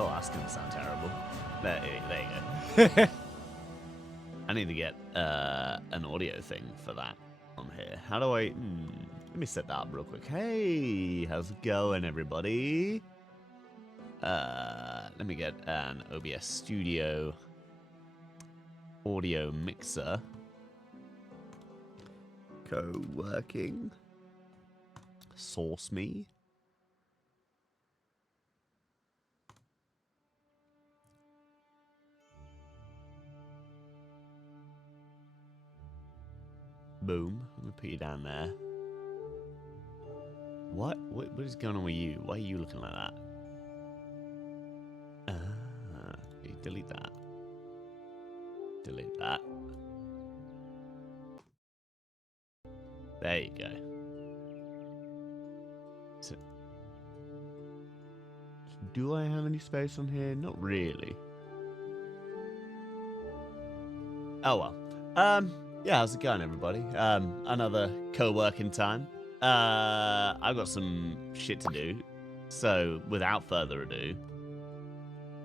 Oh, that's gonna sound terrible. There you go. I need to get an audio thing for that on here. How do I... let me set that up real quick. Hey, how's it going, everybody? Let me get an OBS Studio audio mixer. Co-working. Source me. Boom. I'm gonna put you down there. What is going on with you? Why are you looking like that? Delete that. Delete that. There you go. So, do I have any space on here? Not really. Oh well. Yeah, how's it going, everybody? Another co-working time. I've got some shit to do. So, without further ado,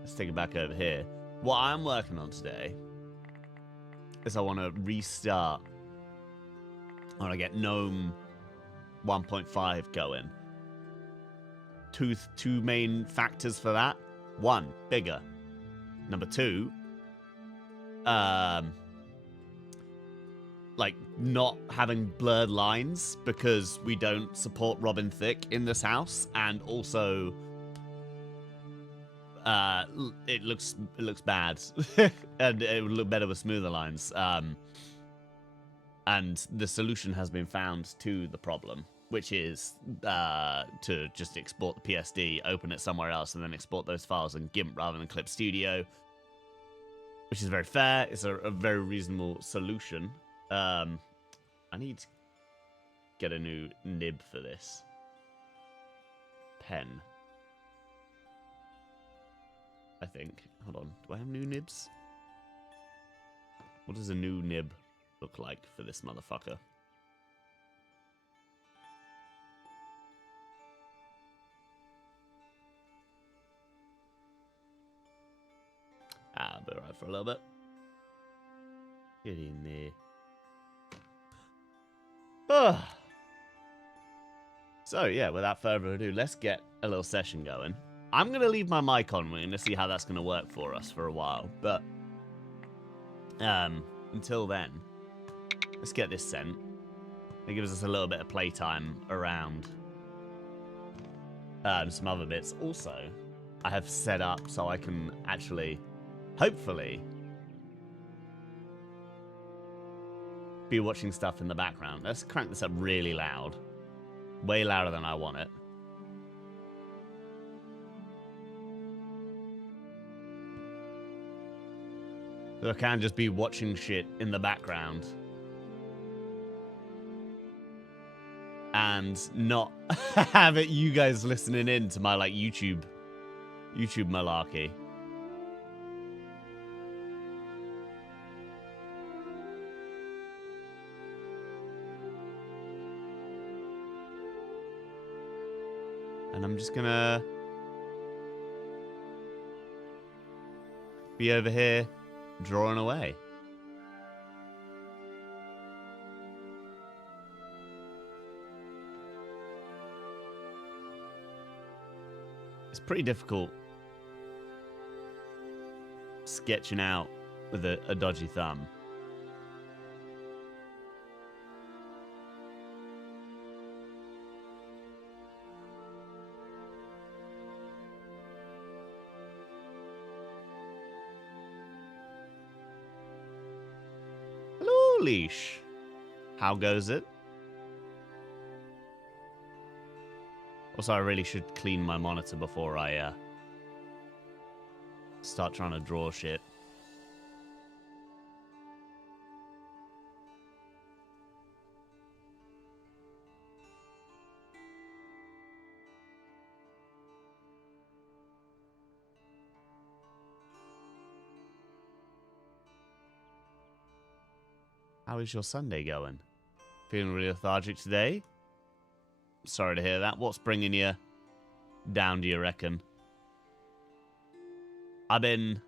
let's take it back over here. What I'm working on today is I want to restart. I want to get GNOME 1.5 going. Two main factors for that. One, bigger. Number two, like not having blurred lines because we don't support Robin Thicke in this house, and also it looks bad and it would look better with smoother lines. And the solution has been found to the problem, which is to just export the PSD, open it somewhere else, and then export those files in GIMP rather than Clip Studio, which is very fair. It's a very reasonable solution. I need to get a new nib for this. Pen. I think. Hold on. Do I have new nibs? What does a new nib look like for this motherfucker? I'll be alright for a little bit. Get in there. So, yeah, without further ado, let's get a little session going. I'm going to leave my mic on. We're going to see how that's going to work for us for a while. But until then, let's get this sent. It gives us a little bit of playtime around some other bits. Also, I have set up so I can actually, hopefully, be watching stuff in the background. Let's crank this up really loud. Way louder than I want it. So I can just be watching shit in the background. And not have it you guys listening in to my like YouTube malarkey. And I'm just gonna be over here drawing away. It's pretty difficult sketching out with a dodgy thumb. Leash. How goes it? Also, I really should clean my monitor before I start trying to draw shit. How is your Sunday going? Feeling really lethargic today? Sorry to hear that. What's bringing you down, do you reckon? I've been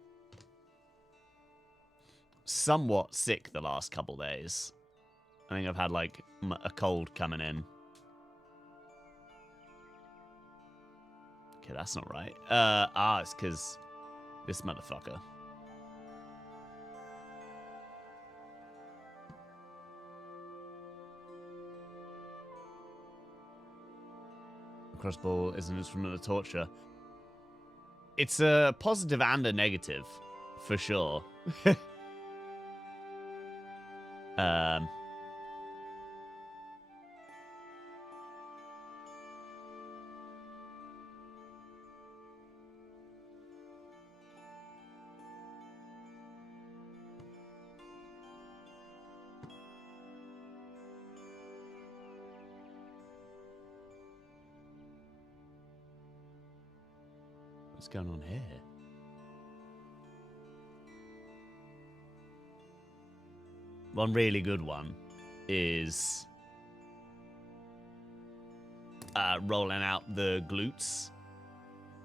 somewhat sick the last couple days. I think I've had like a cold coming in. Okay, that's not right. It's because this motherfucker. A crossbow is an instrument of torture. It's a positive and a negative, for sure. What's going on here? One really good one is rolling out the glutes.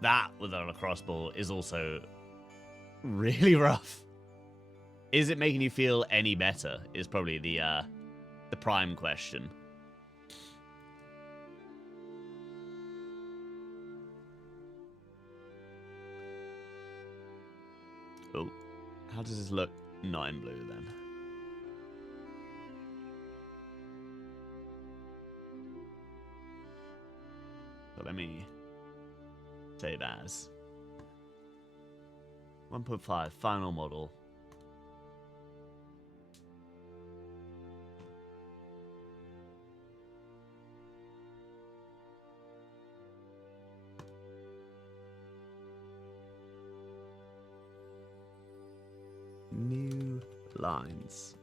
That without a crossbow is also really rough. Is it making you feel any better? Is probably the prime question. Oh, how does this look? Not in blue then. So let me save as 1.5 final model. New lines.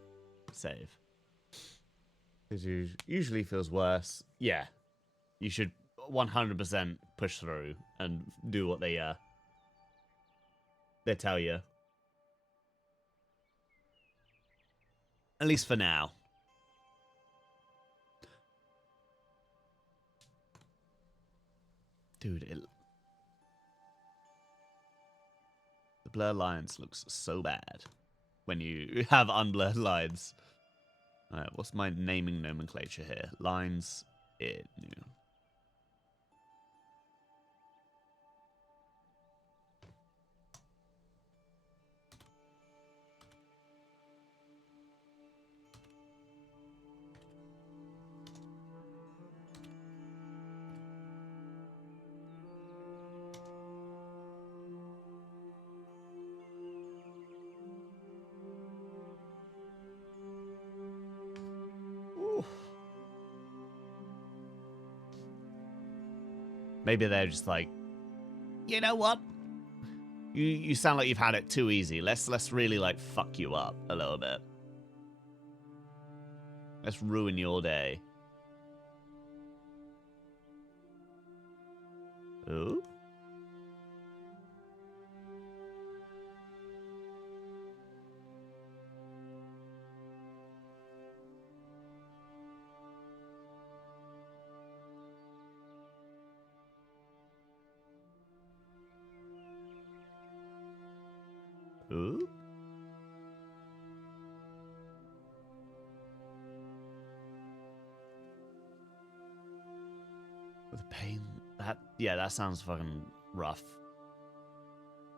Save. This usually feels worse. Yeah. You should 100% push through and do what they tell you. At least for now. Dude, the blurred lines looks so bad when you have unblurred lines. Alright, what's my naming nomenclature here? Lines, new. Maybe they're just like, you know what? You sound like you've had it too easy. Let's really like fuck you up a little bit. Let's ruin your day. Ooh. Ooh. The pain, that sounds fucking rough.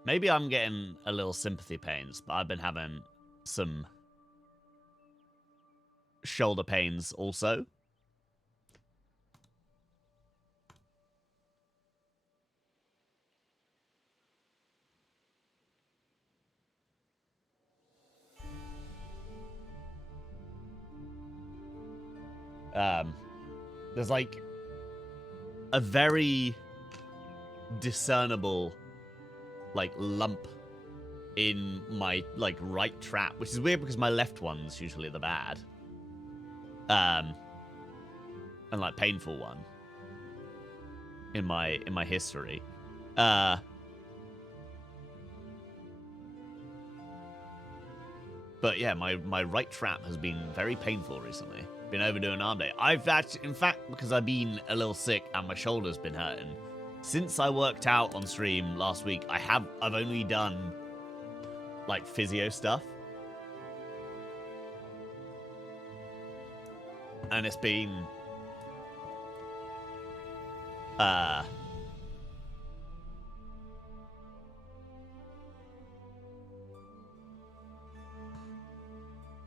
Maybe I'm getting a little sympathy pains, but I've been having some shoulder pains also. There's like a very discernible like lump in my like right trap, which is weird because my left one's usually the bad and like painful one in my history. But yeah, my right trap has been very painful recently. Been overdoing arm day. I've actually, in fact, because I've been a little sick and my shoulder's been hurting, since I worked out on stream last week, I've only done like physio stuff. And it's been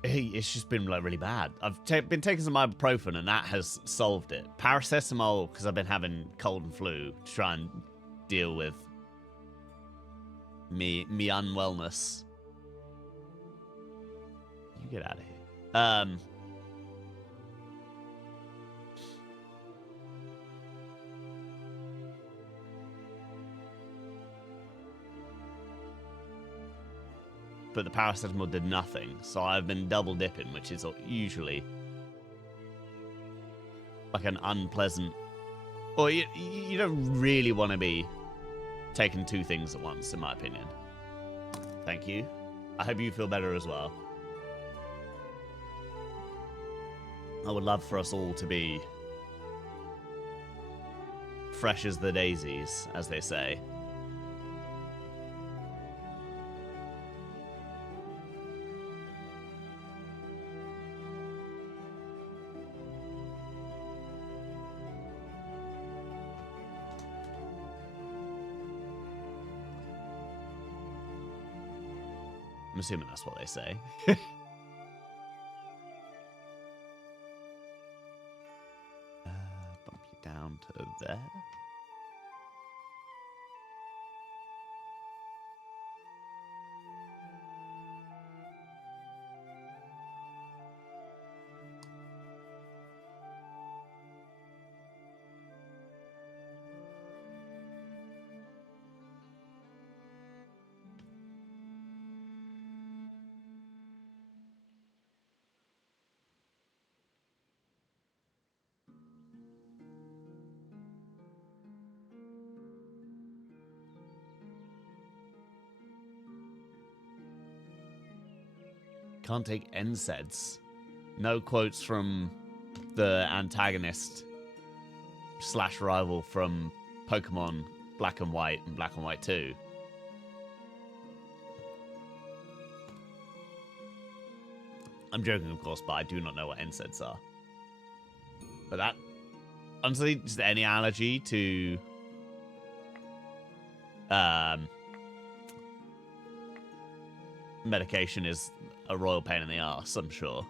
it's just been like really bad. I've been taking some ibuprofen and that has solved it. Paracetamol because I've been having cold and flu to try and deal with me unwellness. You get out of here. But the paracetamol did nothing, so I've been double dipping, which is usually like an unpleasant... Or you don't really want to be taking two things at once, in my opinion. Thank you. I hope you feel better as well. I would love for us all to be fresh as the daisies, as they say. I'm assuming that's what they say. Bump you down to there. Can't take NSAIDs. No quotes from the antagonist / rival from Pokemon Black and White and Black and White 2. I'm joking, of course, but I do not know what NSAIDs are. But that, honestly, just any allergy to medication is a royal pain in the arse, I'm sure.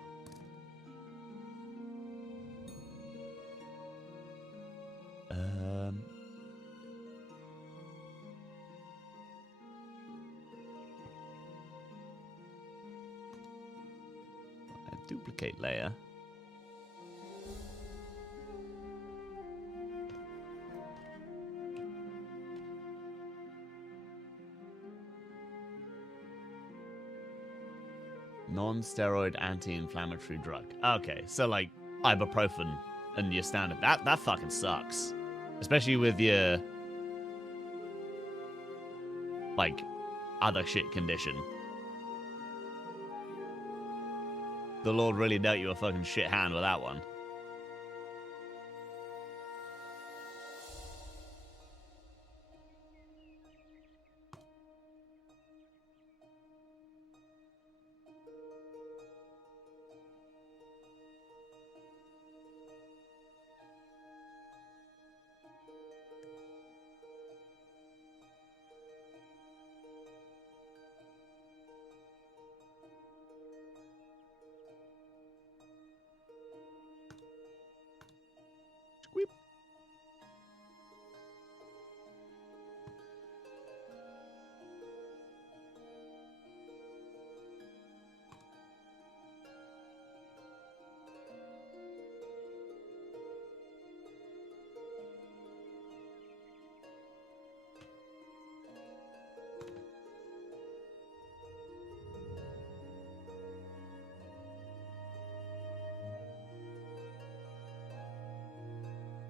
A duplicate layer. Non-steroid anti-inflammatory drug. Okay, so like ibuprofen and your standard. That fucking sucks. Especially with your like other shit condition. The Lord really dealt you a fucking shit hand with that one.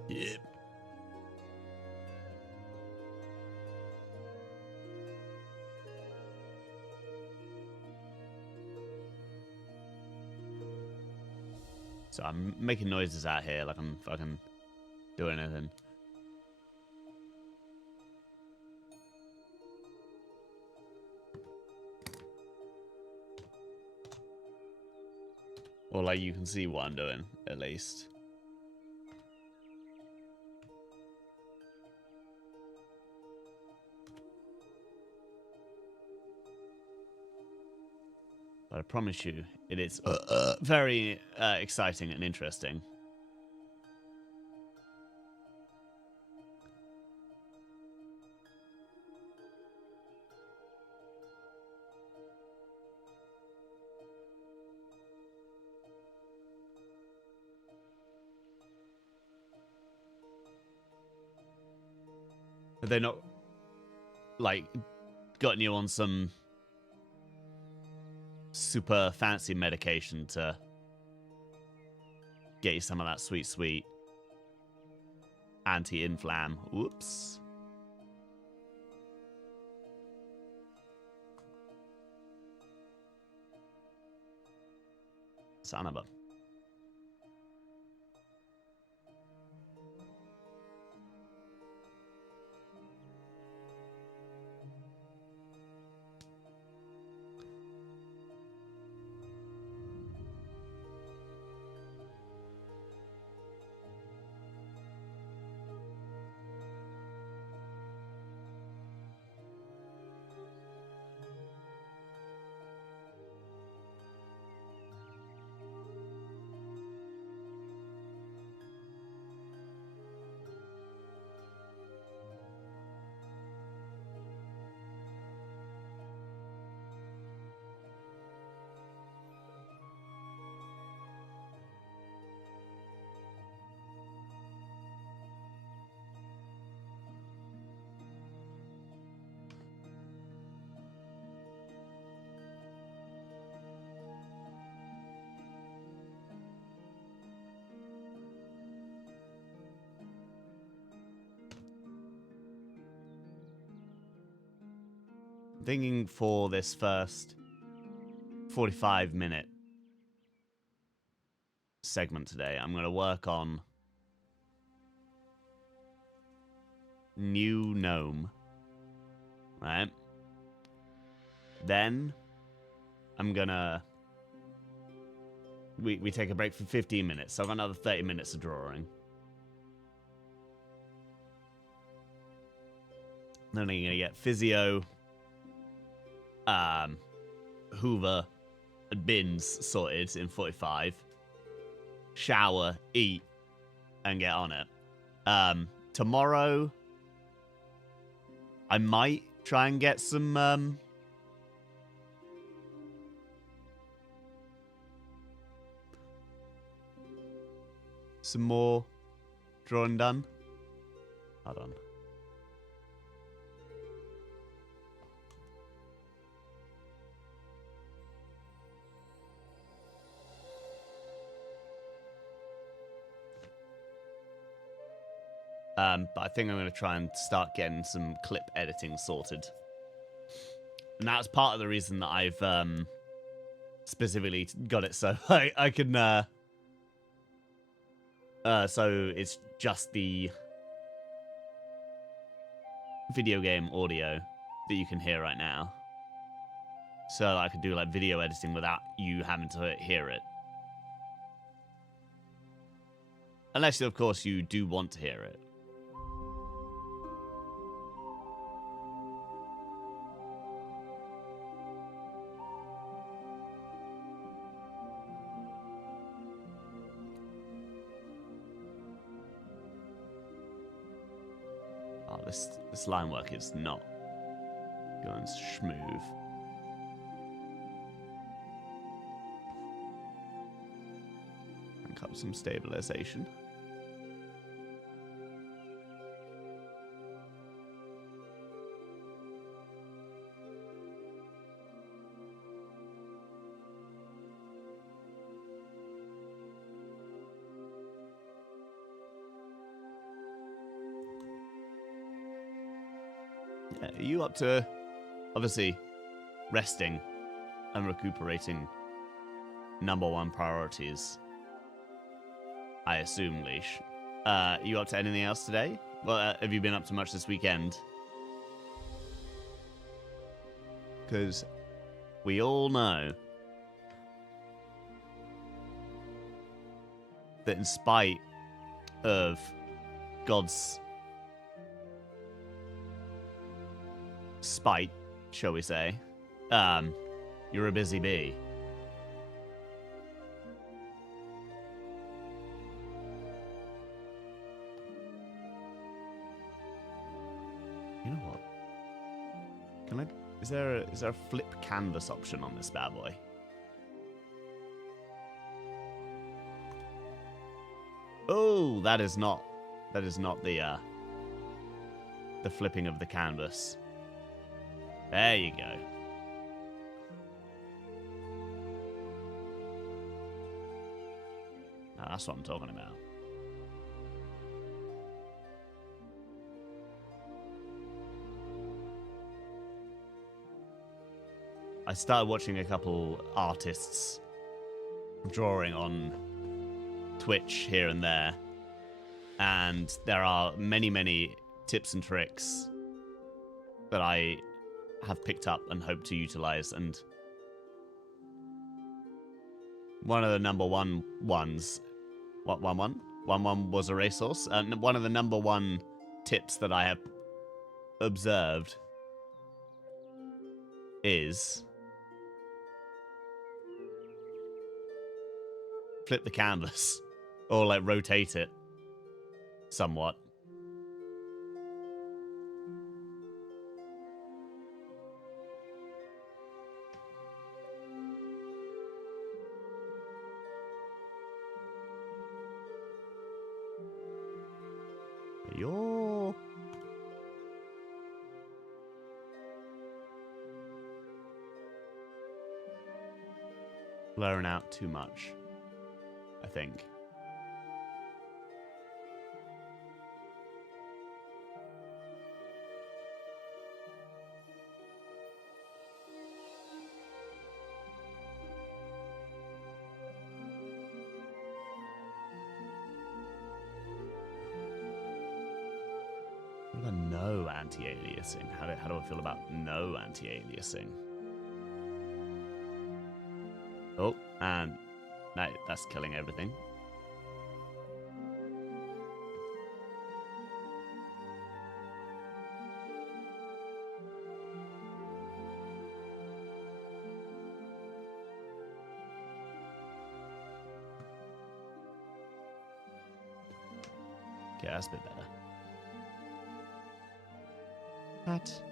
Yep. So I'm making noises out here like I'm fucking doing anything. Or like you can see what I'm doing, at least. But I promise you, it is very exciting and interesting. Have they not, like, gotten you on some super fancy medication to get you some of that sweet, sweet anti-inflam? Whoops. Son of a... Thinking for this first 45-minute segment today, I'm going to work on New Gnome. Right? Then I'm going to... We take a break for 15 minutes, so I've got another 30 minutes of drawing. Then I'm going to get physio, Hoover, and bins sorted in 45. Shower, eat, and get on it. Tomorrow, I might try and get some, some more drawing done. Hold on. But I think I'm going to try and start getting some clip editing sorted. And that's part of the reason that I've specifically got it so I can... so it's just the video game audio that you can hear right now. So I could do like video editing without you having to hear it. Unless, of course, you do want to hear it. Oh, this line work is not going smooth. Crank up some stabilization. Are you up to, obviously, resting and recuperating #1 priorities? I assume, Leash. You up to anything else today? Well, have you been up to much this weekend? Because we all know that in spite of God's spite, shall we say, you're a busy bee. You know what? Can I? Is there a flip canvas option on this bad boy? Oh, that is not the flipping of the canvas. There you go. Now that's what I'm talking about. I started watching a couple artists drawing on Twitch here and there, and there are many tips and tricks that I have picked up and hope to utilize, and one of the number one ones, what 1-1? 1-1 was a resource, and one of the number one tips that I have observed is flip the canvas, or like rotate it somewhat. You're blurring out too much, I think. What about no anti-aliasing? How do I feel about no anti-aliasing? Oh, and that's killing everything. Okay, that's a bit better. What?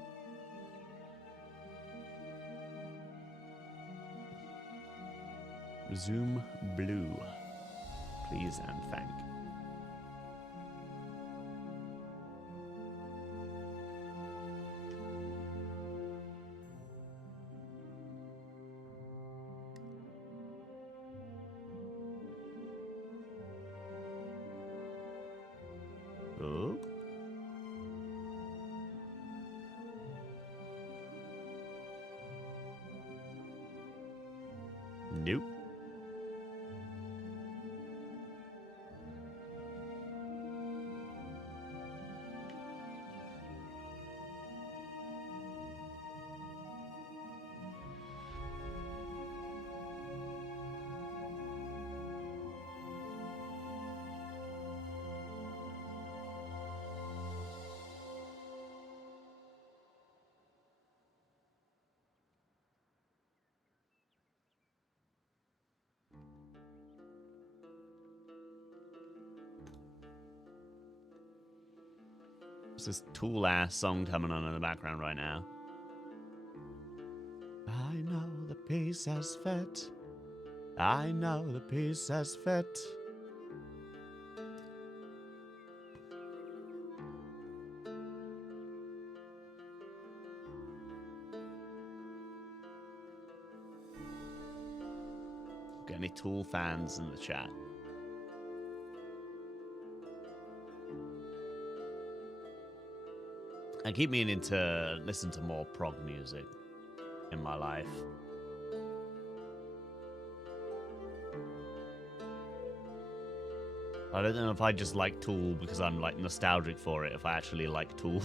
Resume blue. Please and thank. Oh. Nope. There's this Tool ass song coming on in the background right now. I know the piece has fit. I know the piece has fit. Got any Tool fans in the chat? I keep meaning to listen to more prog music in my life. I don't know if I just like Tool because I'm like nostalgic for it, if I actually like Tool.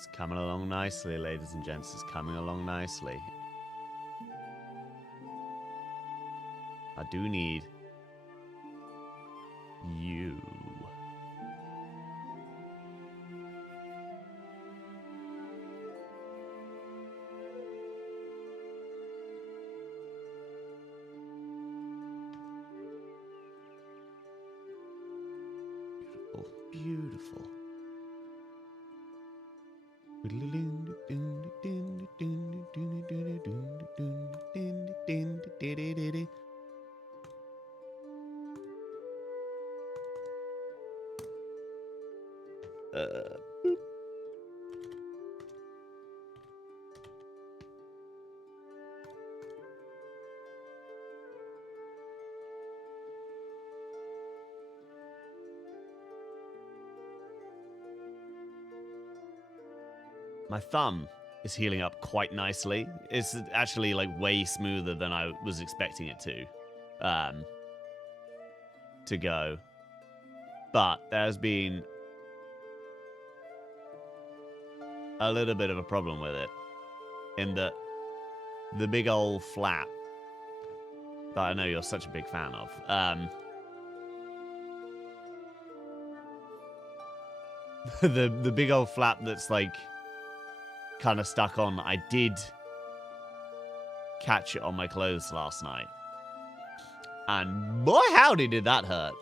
It's coming along nicely, ladies and gents. It's coming along nicely. I do need you. Beautiful. My thumb is healing up quite nicely. It's actually like way smoother than I was expecting it to go. But there's been a little bit of a problem with it in that the big old flap that I know you're such a big fan of, the big old flap that's like kind of stuck on. I did catch it on my clothes last night, and boy howdy did that hurt.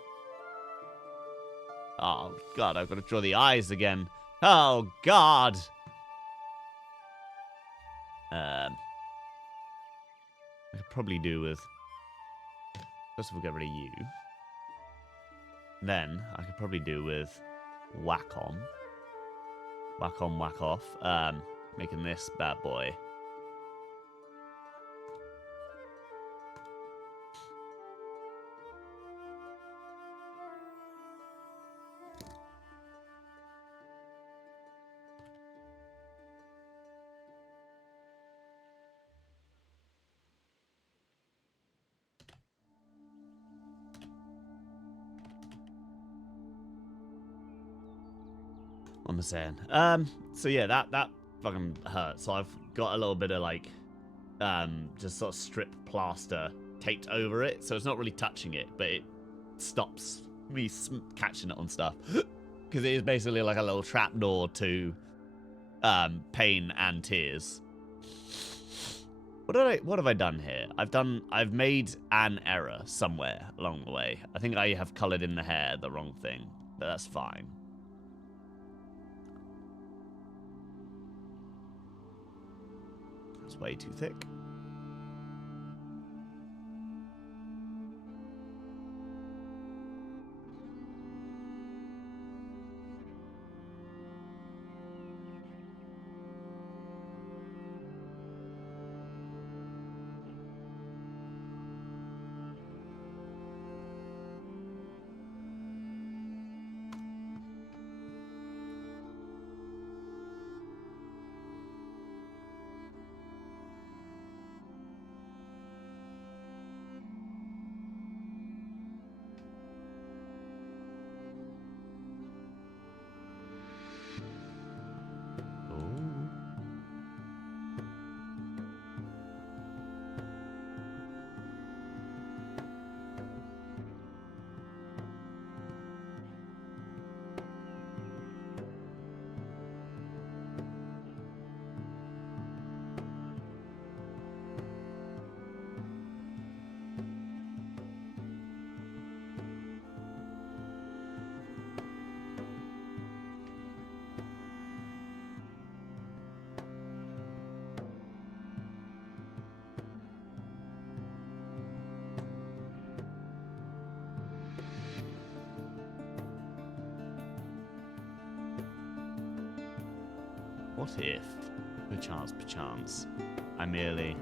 Oh god, I've got to draw the eyes again. Oh god. I could probably do with, first of all, get rid of you. Then I could probably do with whack on, whack off. Making this bad boy. On the sand. So yeah, that fucking hurt. So I've got a little bit of like, just sort of strip plaster taped over it, so it's not really touching it, but it stops me catching it on stuff because it is basically like a little trapdoor to pain and tears. What have I done here? I've made an error somewhere along the way. I think I have colored in the hair the wrong thing, but that's fine. That's way too thick. What if, perchance, I merely...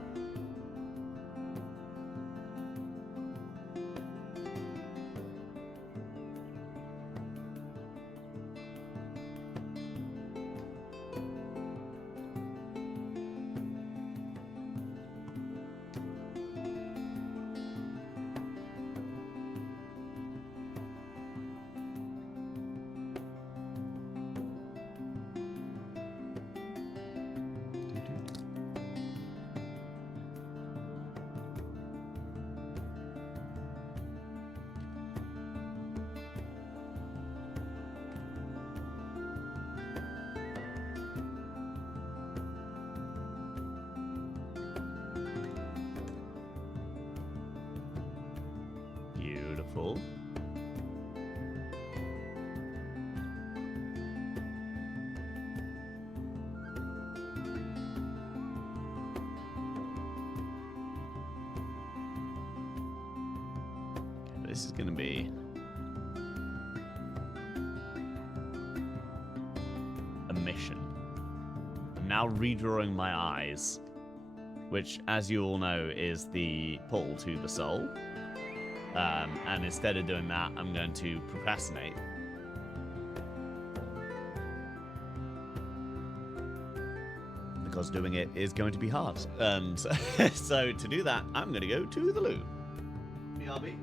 Beautiful. Okay, this is going to be a mission. I'm now redrawing my eyes, which, as you all know, is the portal to the soul. And instead of doing that, I'm going to procrastinate. Because doing it is going to be hard. So to do that, I'm going to go to the loo. BRB.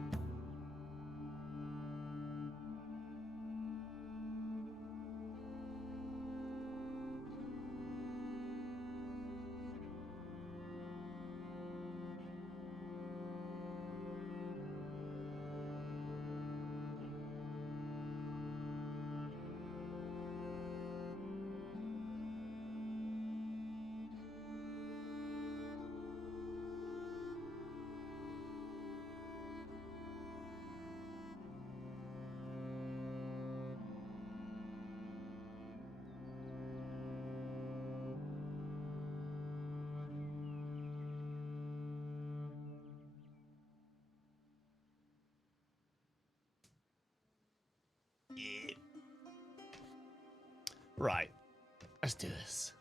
Yeah. Right. Let's do this.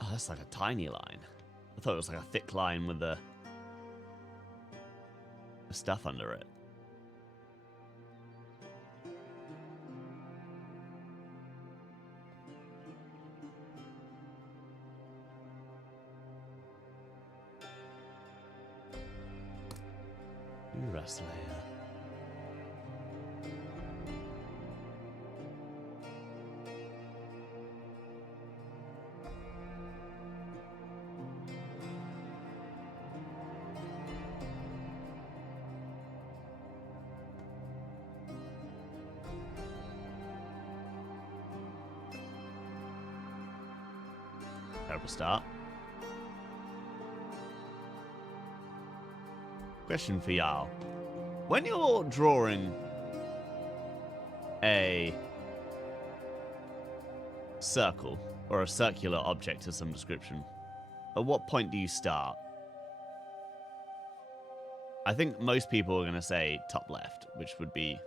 Oh, that's like a tiny line. I thought it was like a thick line with the stuff under it. Rust layer. Terrible start. Question for y'all. When you're drawing a circle or a circular object of some description, at what point do you start? I think most people are going to say top left, which would be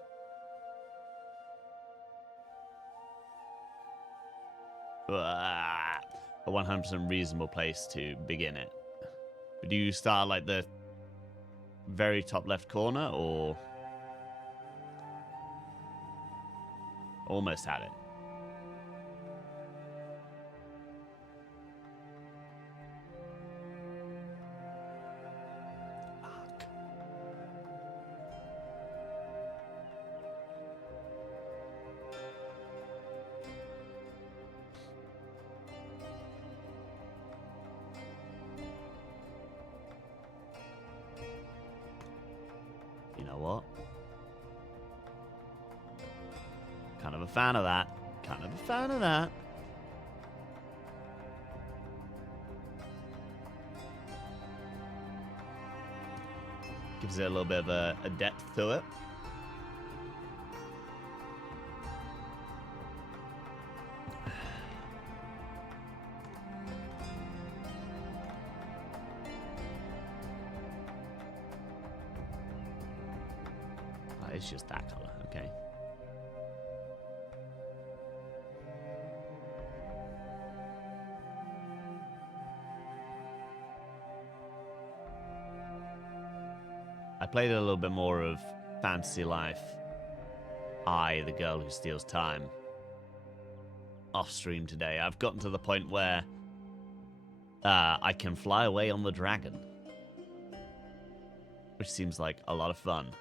a 100% reasonable place to begin it. But do you start like the very top left corner, or almost had it? Fuck. You know what? Kind of a fan of that. Kind of a fan of that. Gives it a little bit of a depth to it. It's just that color, okay. I played a little bit more of Fantasy Life, I, the Girl Who Steals Time, off stream today. I've gotten to the point where I can fly away on the dragon, which seems like a lot of fun.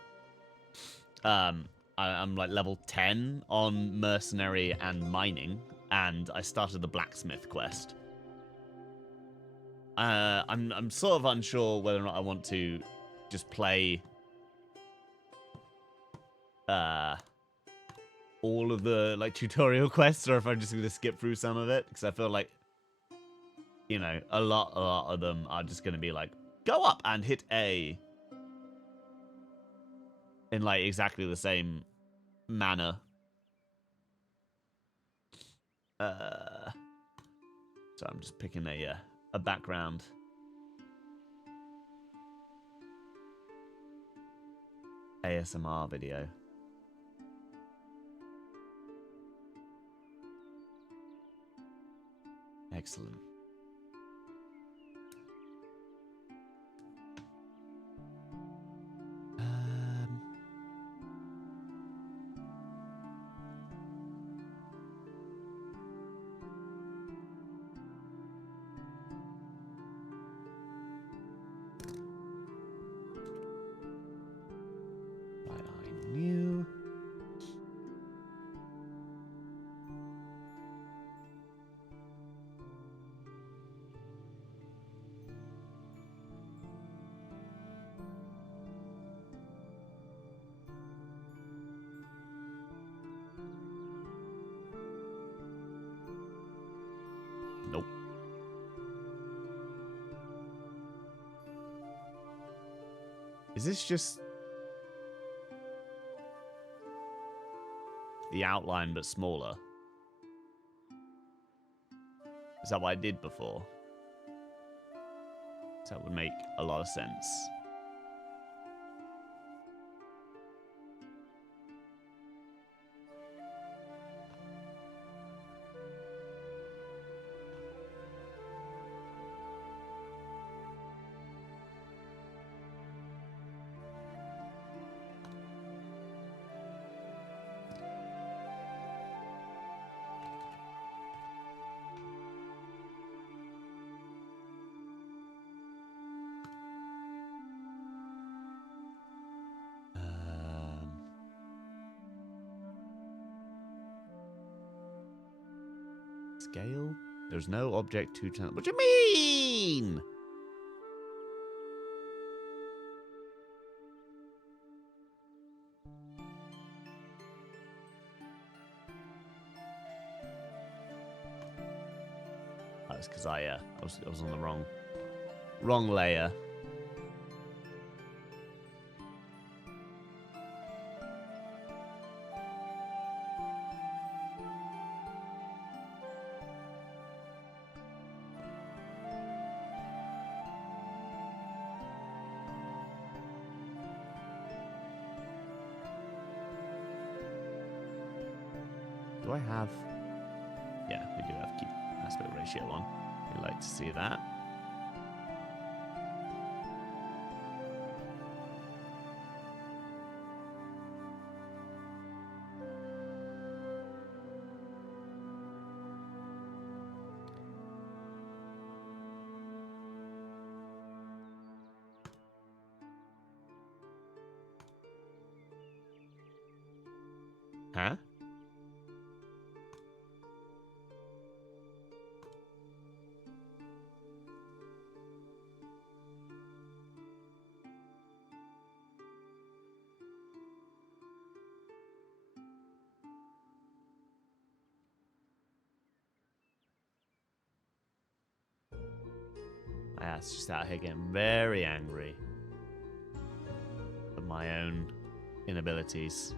I'm like level 10 on mercenary and mining, and I started the blacksmith quest. I'm sort of unsure whether or not I want to just play all of the like tutorial quests, or if I'm just gonna skip through some of it, because I feel like, you know, a lot of them are just gonna be like, go up and hit A in like exactly the same manner. So I'm just picking a background. ASMR video. Excellent. I knew. Nope. Is this just the outline but smaller? Is that what I did before? So that would make a lot of sense. Scale? There's no object to turn. What do you mean? That's because I was on the wrong layer. Do I have? Yeah, we do have keep aspect ratio on. We'd like to see that. Huh? My ass just out here getting very angry at my own inabilities.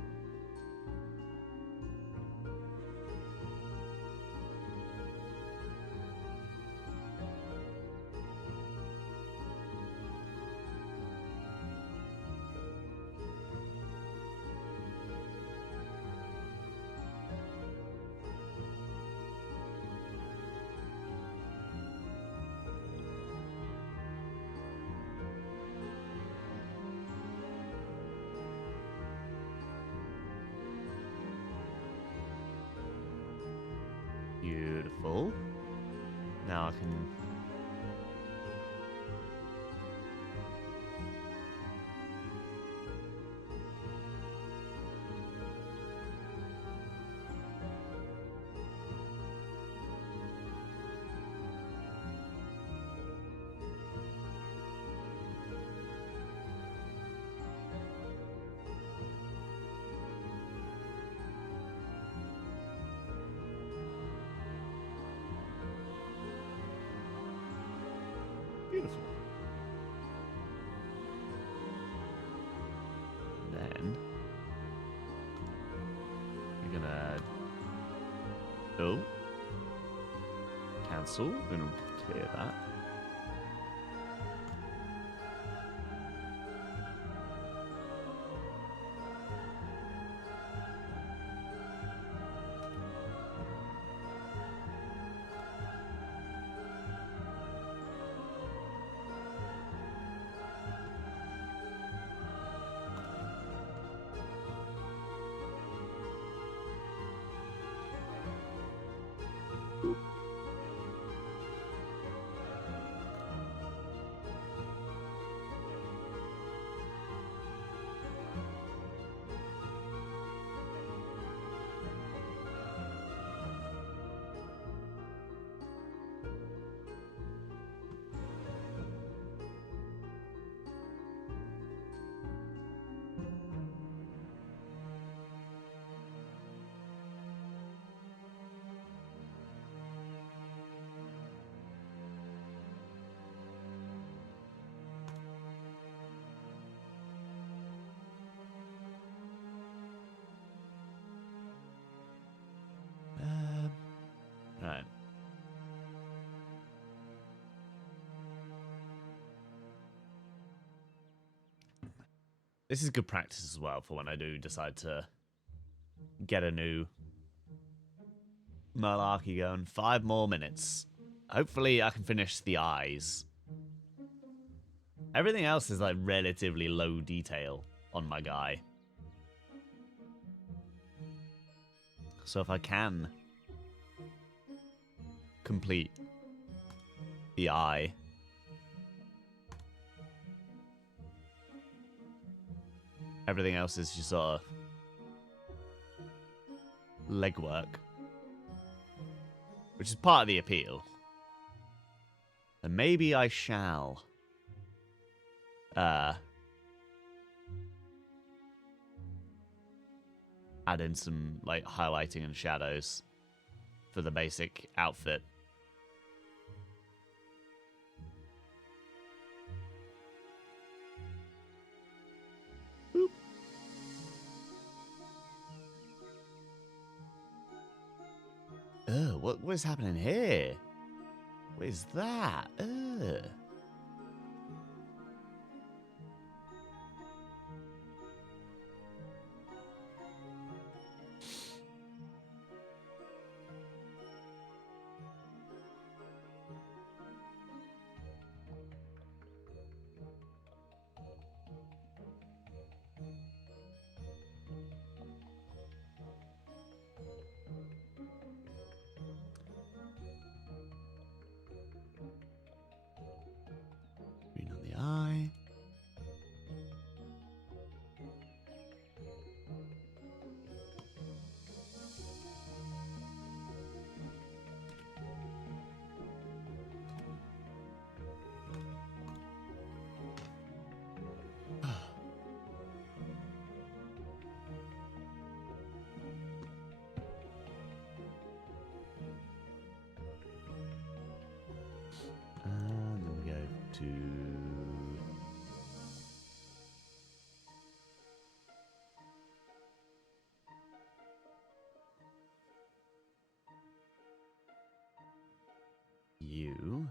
then we're gonna cancel. We're gonna clear that. Right. This is good practice as well for when I do decide to get a new malarkey going. 5 more minutes. Hopefully I can finish the eyes. Everything else is like relatively low detail on my guy. So if I can complete the eye, everything else is just sort of legwork, which is part of the appeal. And maybe I shall add in some like highlighting and shadows for the basic outfit. Boop. What is happening here? What is that? Green on the eye. And then we go to you.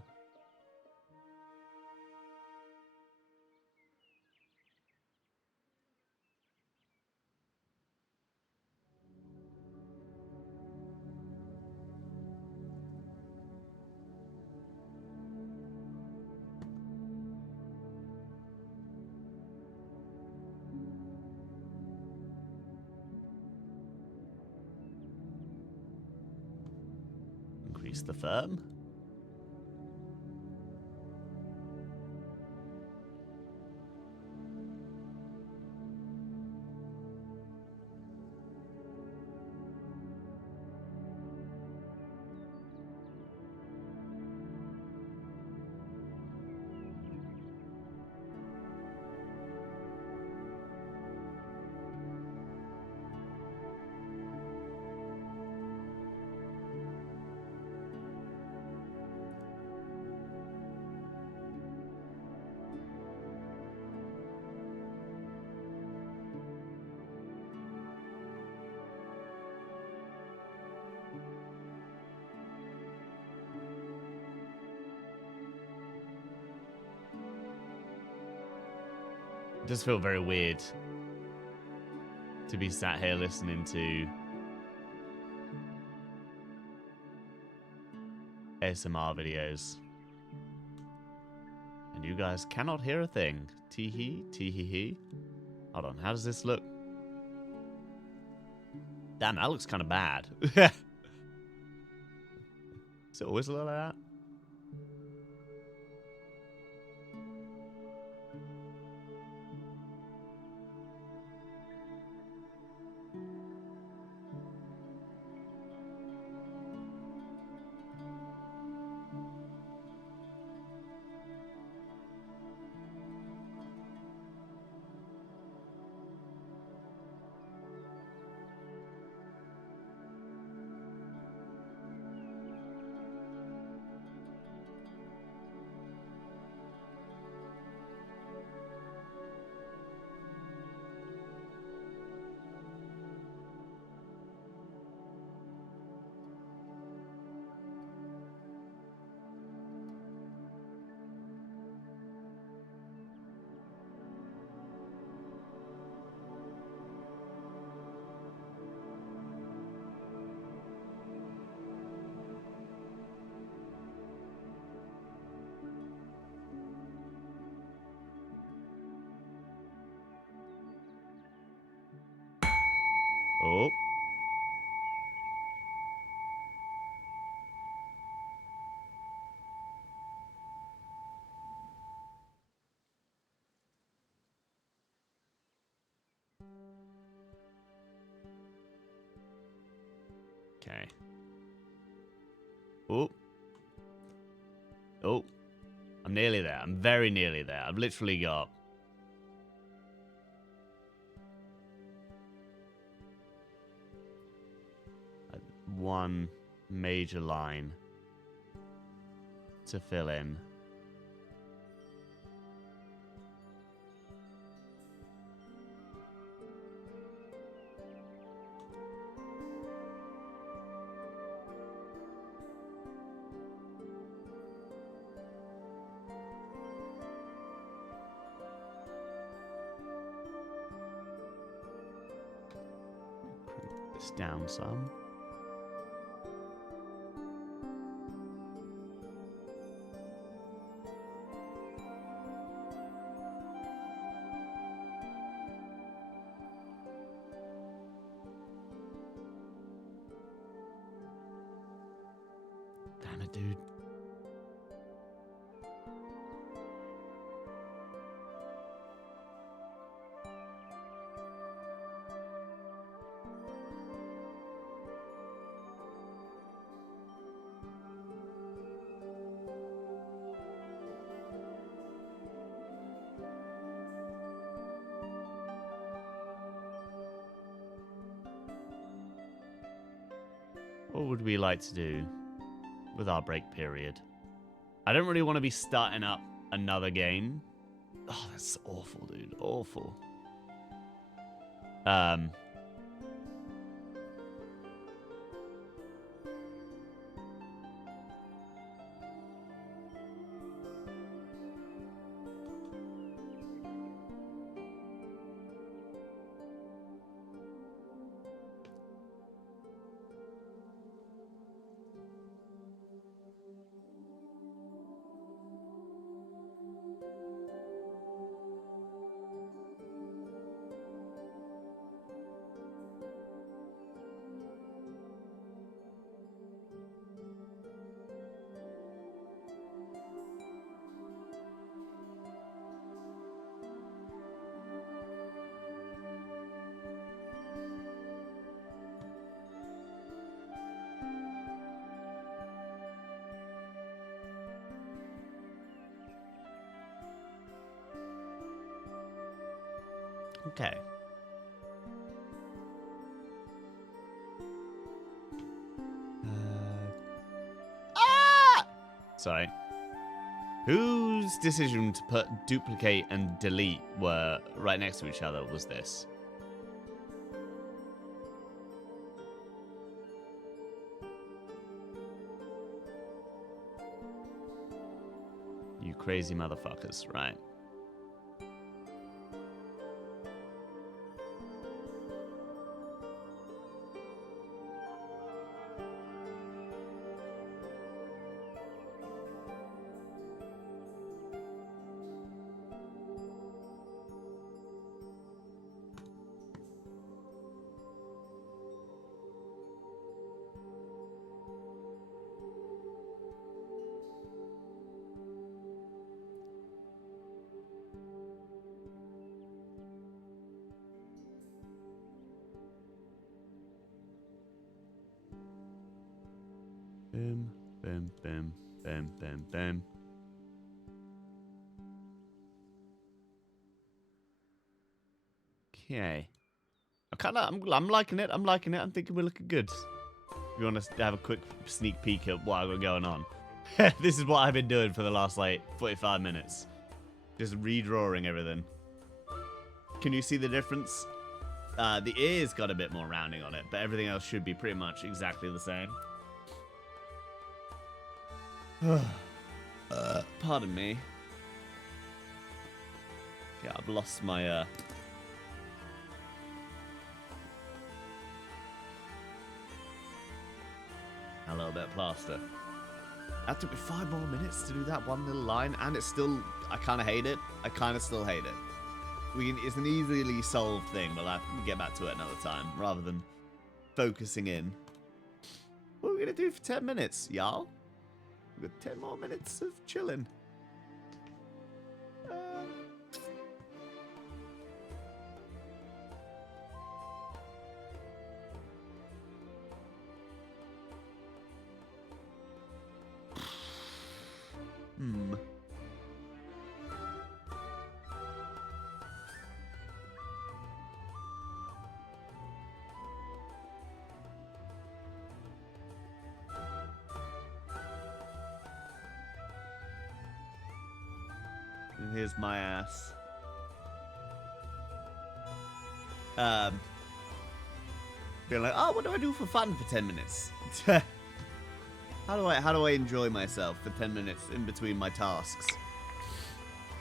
Increase the firm. It does feel very weird to be sat here listening to ASMR videos. And you guys cannot hear a thing. Tee-hee, tee-hee-hee. Hold on, how does this look? Damn, that looks kind of bad. Is it always a little like that? Oh. Okay. Oh. Oh. I'm nearly there. I'm very nearly there. I've literally got... one major line to fill in. Crank this down some. Damn it, dude. What would we like to do with our break period? I don't really want to be starting up another game. Oh, that's awful, dude. Awful. Okay. Sorry. Whose decision to put duplicate and delete were right next to each other was this? You crazy motherfuckers, right? Bam, bam, bam, bam, bam, bam. Okay. I'm liking it. I'm liking it. I'm thinking we're looking good. If you want to have a quick sneak peek at what I've got going on. This is what I've been doing for the last, like, 45 minutes. Just redrawing everything. Can you see the difference? The ears got a bit more rounding on it, but everything else should be pretty much exactly the same. Pardon me. Yeah, I've lost my, a little bit of plaster. That took me 5 more minutes to do that one little line, and it's still, I kind of hate it. I kind of still hate it. It's an easily solved thing, but I'll get back to it another time, rather than focusing in. What are we going to do for 10 minutes, y'all? We've got 10 more minutes of chilling. And here's my ass. Being like, oh, what do I do for fun for 10 minutes? How do I enjoy myself for 10 minutes in between my tasks?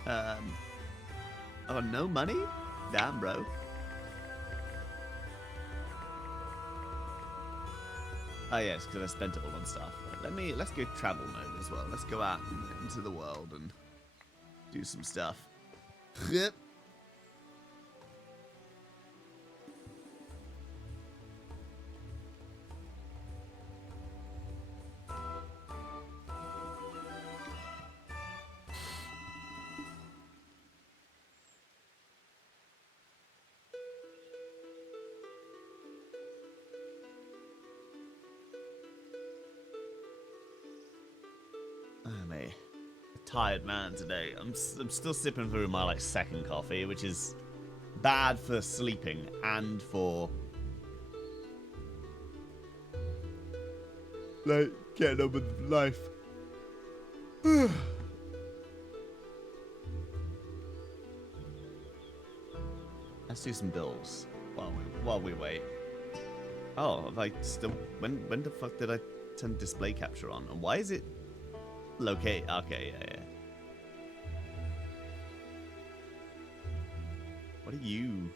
Oh, no money? Damn, bro. Oh yes, because I spent it all on stuff. Right, let's go travel mode as well. Let's go out into the world and do some stuff. Yep. I'm a tired man today. I'm still sipping through my like second coffee, which is bad for sleeping and for like getting on with life. Let's do some bills while we wait. Oh, like still when the fuck did I turn display capture on? And why is it locate? Okay, yeah. What do you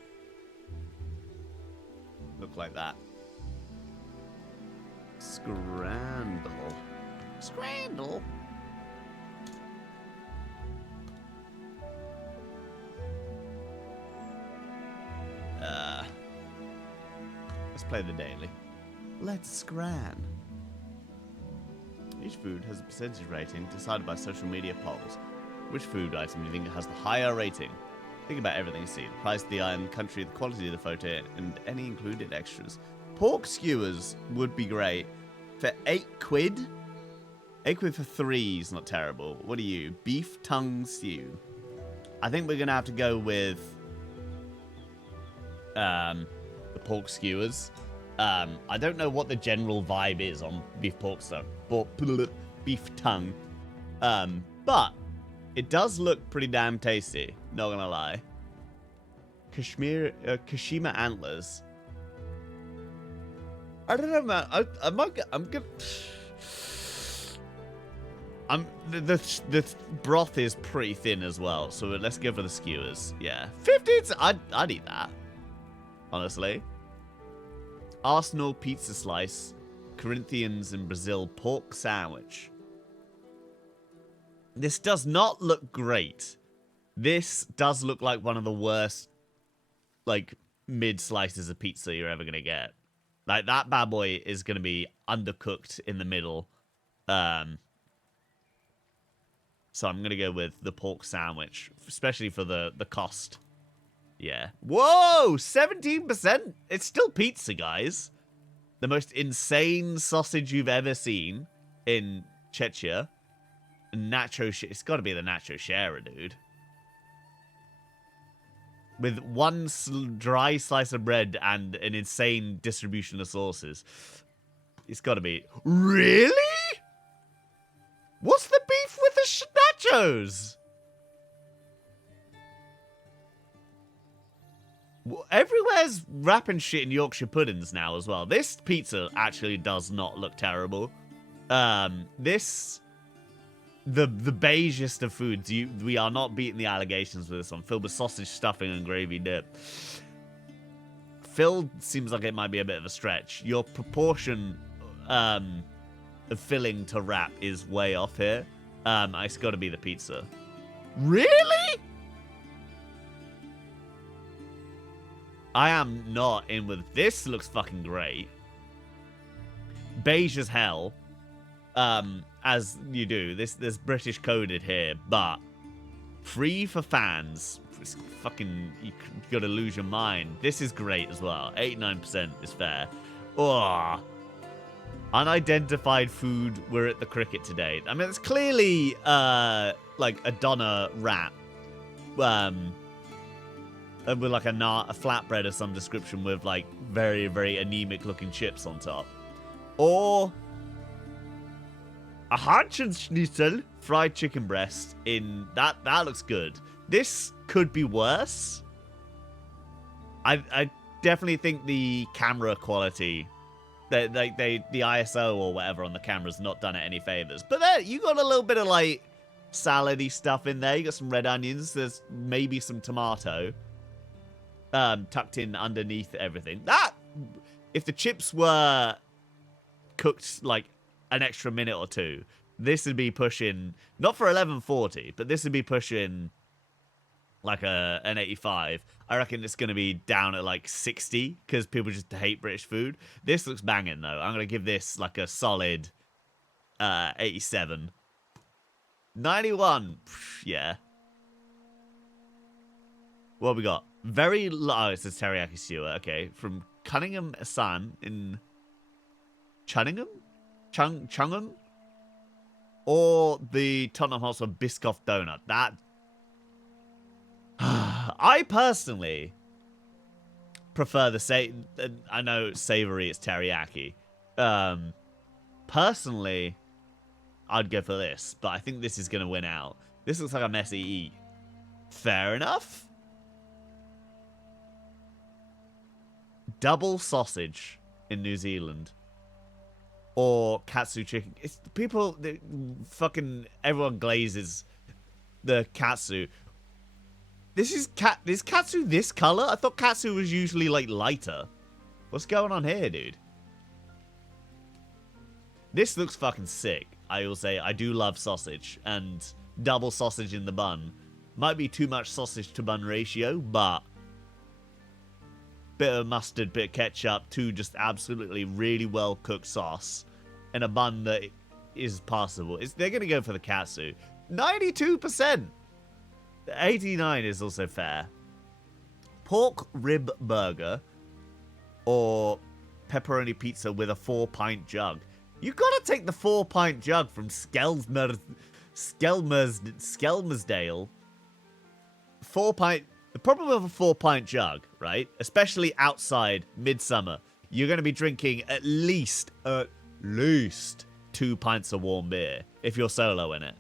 look like that? Scrandal. Scrandal? Let's play the daily. Let's scran. Each food has a percentage rating decided by social media polls. Which food item do you think has the higher rating? Think about everything you see. The price of the item, country, the quality of the photo, and any included extras. Pork skewers would be great. For 8 quid? 8 quid for 3 is not terrible. What are you? Beef tongue stew. I think we're going to have to go with the pork skewers. I don't know what the general vibe is on beef tongue. But it does look pretty damn tasty. Not gonna lie. Kashima antlers. I don't know, man. The broth is pretty thin as well, so let's go for the skewers. Yeah, 15. I'd eat that. Honestly. Arsenal pizza slice, Corinthians in Brazil pork sandwich. This does not look great. This does look like one of the worst, like, mid slices of pizza you're ever gonna get. Like, that bad boy is gonna be undercooked in the middle. So I'm gonna go with the pork sandwich, especially for the cost. Yeah. Whoa! 17%? It's still pizza, guys. The most insane sausage you've ever seen. in Czechia. Nacho shit. It's got to be the nacho sharer, dude. With one dry slice of bread and an insane distribution of sauces. It's got to be... Really? What's the beef with the nachos? Everywhere's wrapping shit in Yorkshire puddings now as well. This pizza actually does not look terrible. This... The beigest of foods. We are not beating the allegations with this one. Filled with sausage, stuffing, and gravy dip. Filled seems like it might be a bit of a stretch. Your proportion of filling to wrap is way off here. It's got to be the pizza. Really? I am not in with this. Looks fucking great. Beige as hell. As you do. There's British coded here, but free for fans. It's fucking, you gotta lose your mind. This is great as well. 89% is fair. Oh, unidentified food. We're at the cricket today. I mean, it's clearly like a doner wrap, with like a flatbread of some description with like very, very anemic looking chips on top, or a Schnitzel fried chicken breast in that looks good. This could be worse. I definitely think the camera quality, the ISO or whatever on the camera's not done it any favors. But there, you got a little bit of like salady stuff in there. You got some red onions. There's maybe some tomato tucked in underneath everything. That, if the chips were cooked like an extra minute or two, this would be pushing, not for 1140, but this would be pushing like an 85. I reckon it's going to be down at like 60 because people just hate British food. This looks banging though. I'm going to give this like a solid 87. 91. Yeah. What have we got? Oh, it says teriyaki sewer. Okay. From Cunningham Asan in Chunningham? Chungham? Or the Tottenham Hotspur Biscoff donut. That... I personally prefer the I know savory is teriyaki. Personally, I'd go for this, but I think this is going to win out. This looks like a messy eat. Fair enough. Double sausage in New Zealand. Or katsu chicken. It's people, everyone glazes the katsu. Is katsu this color? I thought katsu was usually like lighter. What's going on here, dude? This looks fucking sick. I will say I do love sausage, and double sausage in the bun might be too much sausage to bun ratio, but bit of mustard, bit of ketchup, two just absolutely really well cooked sauce, and a bun that is passable. They're gonna go for the katsu. 92%. 89 is also fair. Pork rib burger or pepperoni pizza with a 4-pint jug. You gotta take the 4-pint jug from Skelmersdale. 4-pint. The problem with a 4-pint jug, right? Especially outside midsummer, you're gonna be drinking at least 2 pints of warm beer if you're solo in it.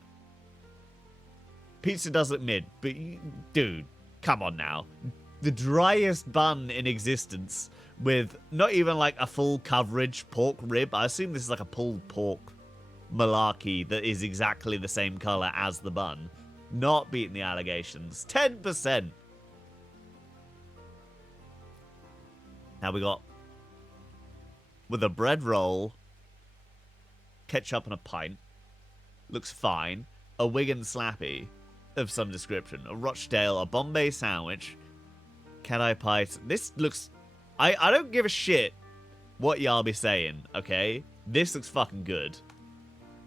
Pizza does look mid, but dude, come on now. The driest bun in existence with not even like a full coverage pork rib. I assume this is like a pulled pork malarkey that is exactly the same color as the bun. Not beating the allegations. 10%. Now we got, with a bread roll, ketchup and a pint. Looks fine. A Wigan slappy of some description. A Rochdale, a Bombay sandwich. Cat-eye pie. This looks... I don't give a shit what y'all be saying, okay? This looks fucking good.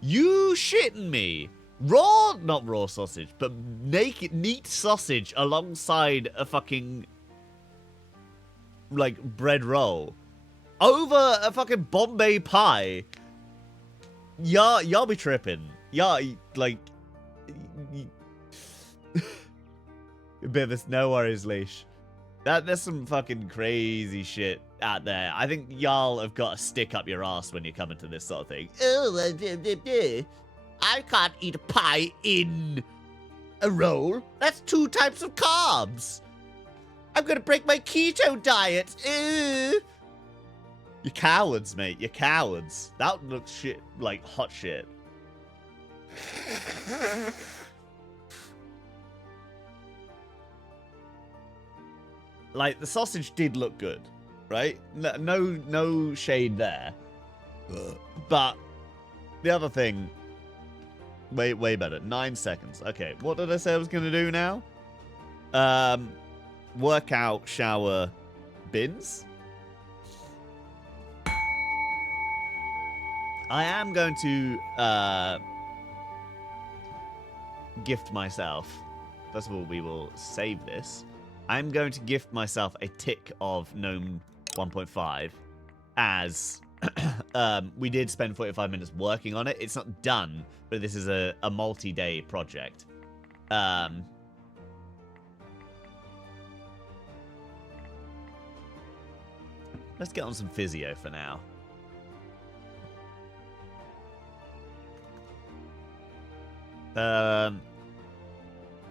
You shitting me? Not raw sausage, but neat sausage alongside a fucking, like, bread roll. Over a fucking Bombay pie. Y'all be tripping. Y'all, like... Bivvis, no worries, Leash. There's some fucking crazy shit out there. I think y'all have got to stick up your ass when you come into this sort of thing. Oh, I can't eat a pie in a roll. That's 2 types of carbs. I'm gonna break my keto diet. You're cowards, mate. You're cowards. That looks shit like hot shit. Like, the sausage did look good, right? No shade there. But the other thing, way better. 9 seconds. Okay, what did I say I was going to do now? Workout, shower, bins. I am going to gift myself. First of all, we will save this. I'm going to gift myself a tick of Gnome 1.5 as we did spend 45 minutes working on it. It's not done, but this is a multi-day project. Let's get on some physio for now.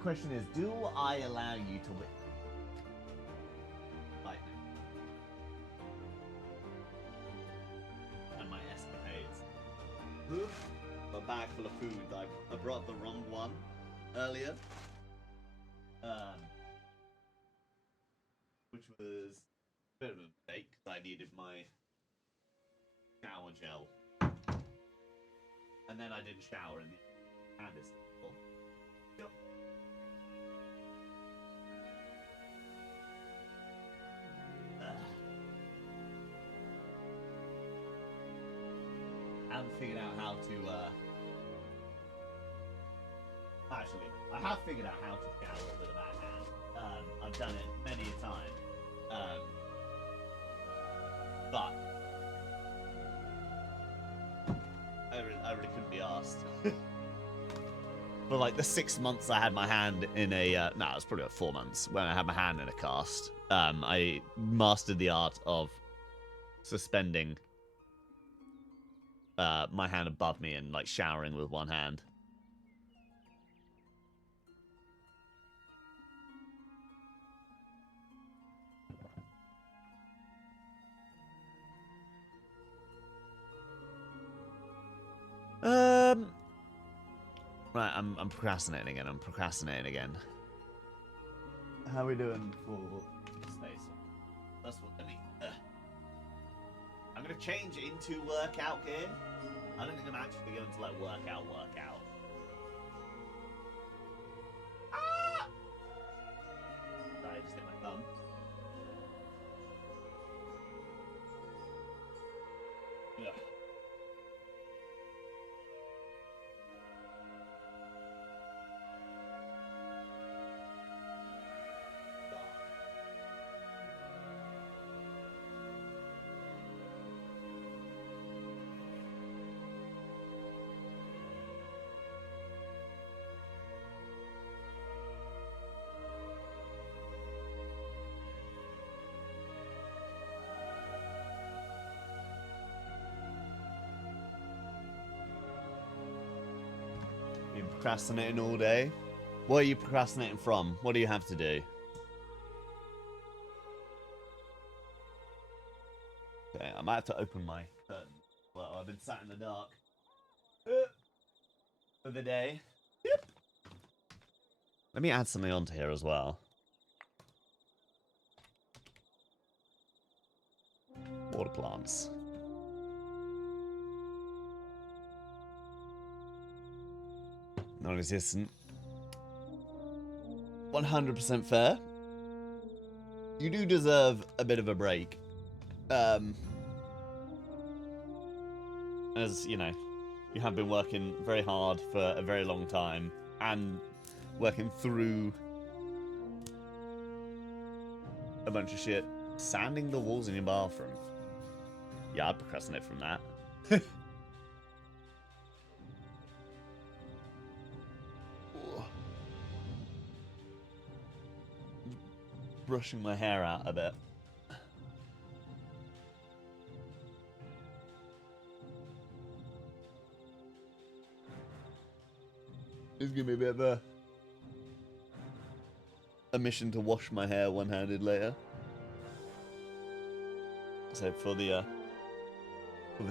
Question is, do I allow you to win? And my escapades. A bag full of food. I brought the wrong one earlier. Which was a bit of a mistake because I needed my shower gel. And then I didn't shower in the hand is full. Yep. I haven't figured out how to, actually, I have figured out how to shower with a backhand. I've done it many a time. But I really couldn't be asked. For like the 6 months I had my hand in a, no, it was probably like 4 months when I had my hand in a cast. I mastered the art of suspending my hand above me and like showering with one hand. Right, I'm procrastinating again. I'm procrastinating again. How are we doing for space? That's what I mean. I'm gonna change into workout here. I don't think I'm actually going to like workout. Ah! Sorry, I just hit my thumb. Ugh. Been procrastinating all day. What are you procrastinating from? What do you have to do? Okay, I might have to open my curtain. Well, I've been sat in the dark for the day. Yep. Let me add something onto here as well. Water plants. Non-existent. 100% fair. You do deserve a bit of a break. As, you know, you have been working very hard for a very long time and working through a bunch of shit. Sanding the walls in your bathroom. Yeah, I'd procrastinate from that. brushing my hair out a bit. It's gonna be a bit of a mission to wash my hair one-handed later. So for the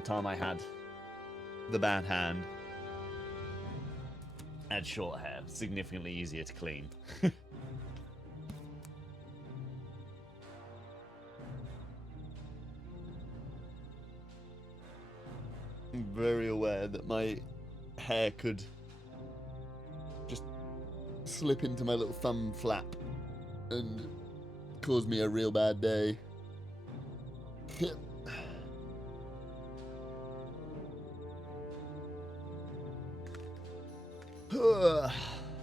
time I had the bad hand, I had short hair, significantly easier to clean. I'm very aware that my hair could just slip into my little thumb flap and cause me a real bad day.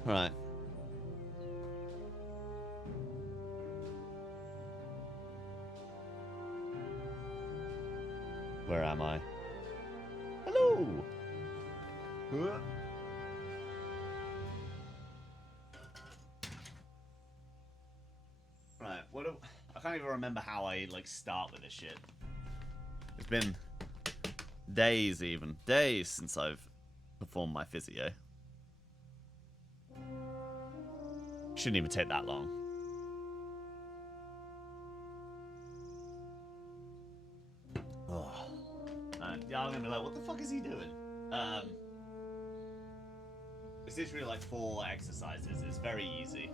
Right. Where am I? Hello! Right, I can't even remember how I, start with this shit. It's been days since I've performed my physio. Shouldn't even take that long. Oh. Yeah, I'm gonna be like, what the fuck is he doing? It's literally like 4 exercises. It's very easy.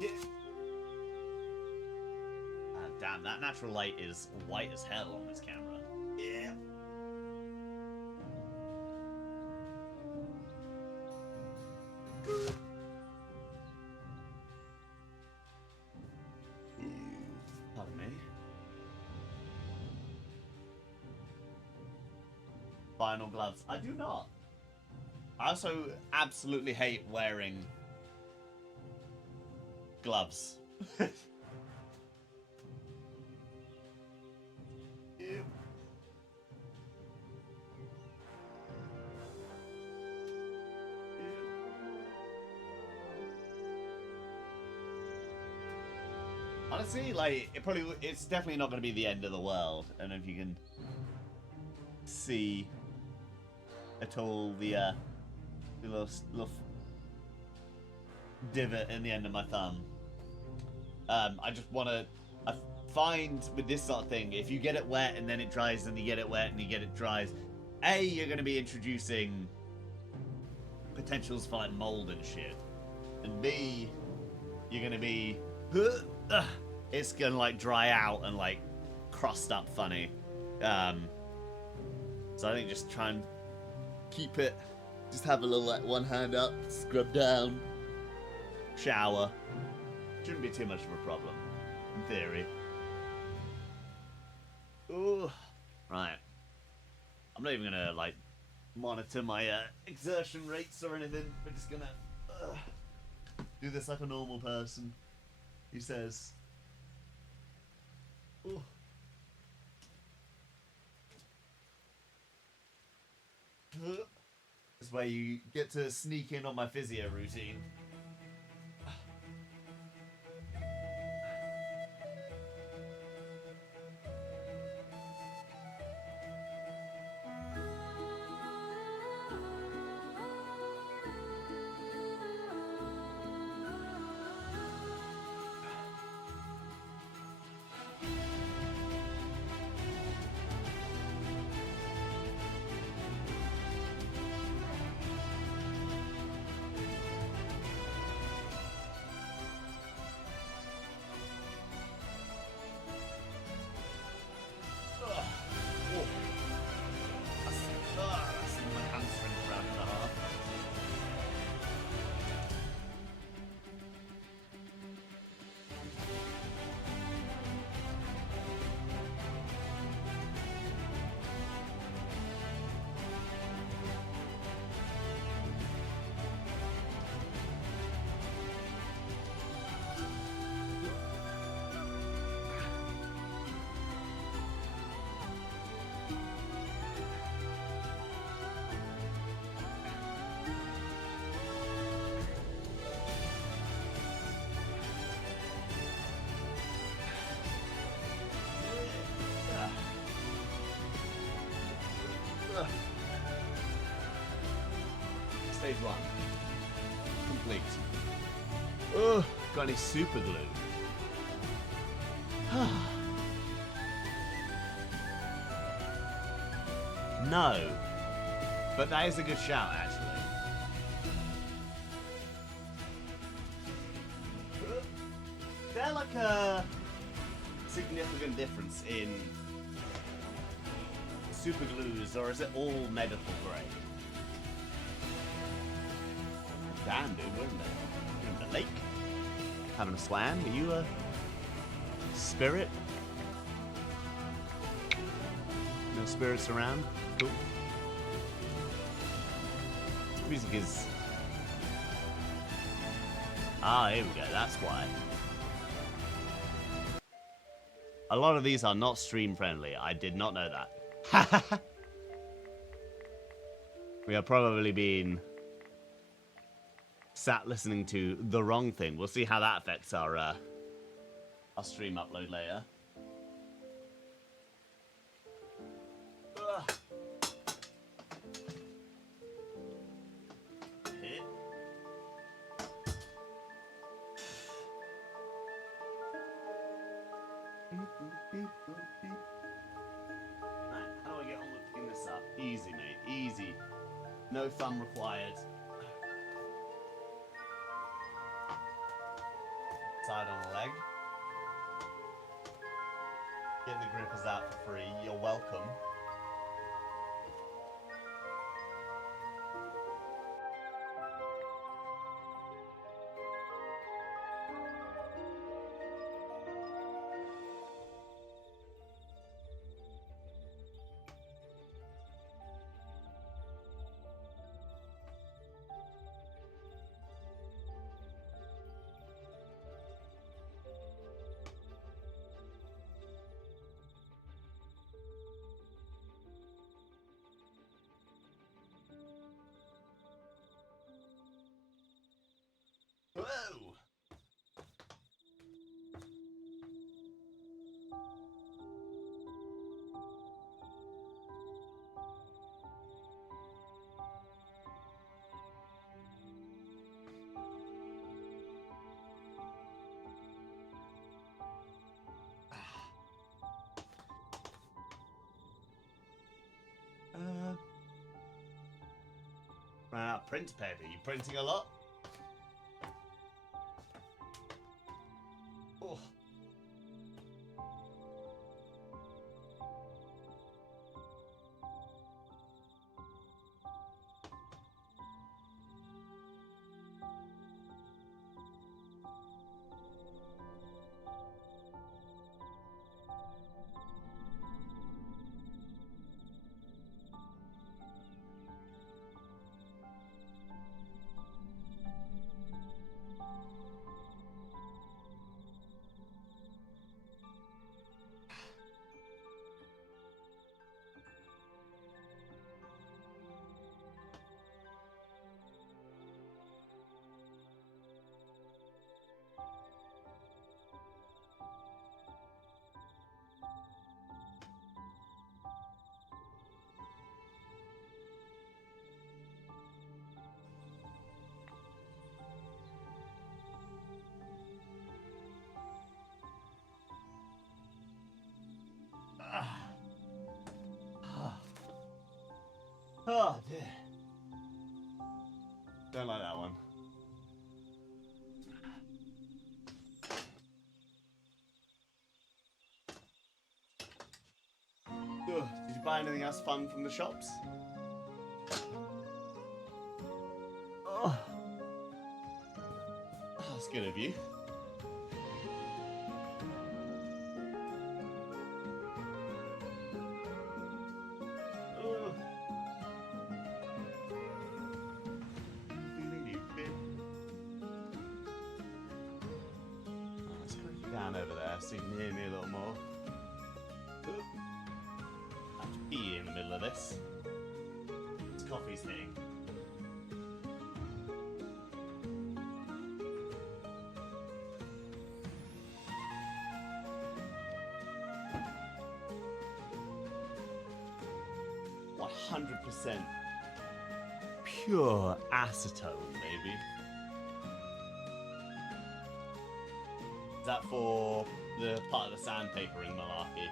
Yeah. Damn, that natural light is white as hell on this camera. Yeah. Pardon me. Vinyl gloves. I do not. I also absolutely hate wearing gloves. Ew. Honestly, it's definitely not going to be the end of the world. I don't know if you can see at all the little divot in the end of my thumb. I just want to. I find with this sort of thing, if you get it wet and then it dries, and you get it wet and you get it dries, A, you're going to be introducing potentials for like mold and shit, and B, you're going to be. It's going to like dry out and like crust up funny. So I think just try and keep it. Just have a little like one hand up, scrub down, shower. Shouldn't be too much of a problem, in theory. Ooh, right. I'm not even gonna like monitor my exertion rates or anything. We're just gonna do this like a normal person. He says. Ooh. This way you get to sneak in on my physio routine. Ugh. Stage 1. Complete. Ugh. Got any super glue? No. But that is a good shout, actually. Is there like a significant difference in super glues, or is it all medical grade? Damn, dude, we're in the lake. Having a swam? Are you a spirit? No spirits around? Cool. Music is... Ah, here we go, that's why. A lot of these are not stream friendly. I did not know that. We are probably being sat listening to the wrong thing. We'll see how that affects our stream upload later. Ugh. Hit. Right, how do I get on with picking this up? Easy, mate. Easy. No thumb required. Side on a leg. Getting the grippers out for free. You're welcome. Whoa! Ran out of print paper. You printing a lot? Oh. Oh dear. Don't like that one. Ugh. Did you buy anything else fun from the shops? Oh. That's good of you. Down over there so you can hear me a little more. I have to pee in the middle of this. This coffee's hitting. 100% pure acetone, maybe. Is that for the part of the sandpapering malarkey?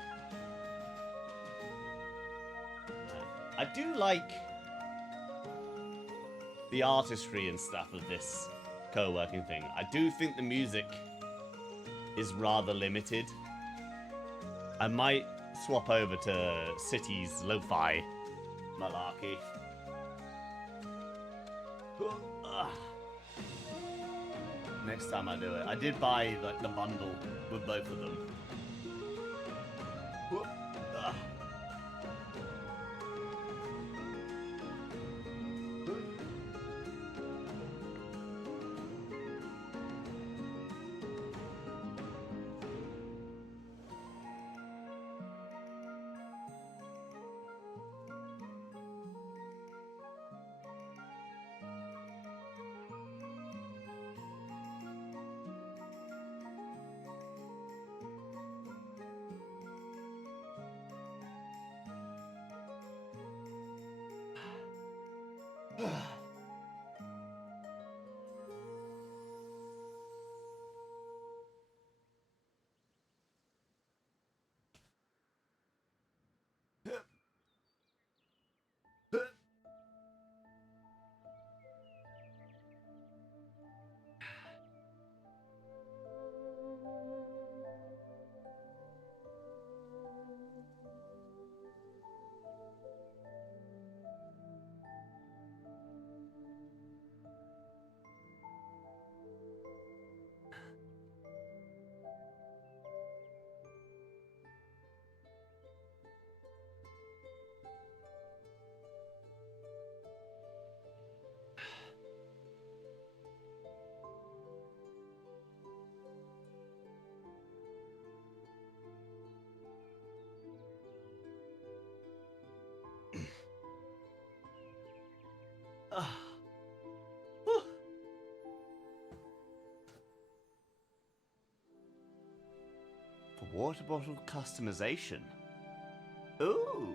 I do like the artistry and stuff of this co-working thing. I do think the music is rather limited. I might swap over to City's lo-fi malarkey. Next time I do it. I did buy like the bundle with both of them. For water bottle customization. Ooh.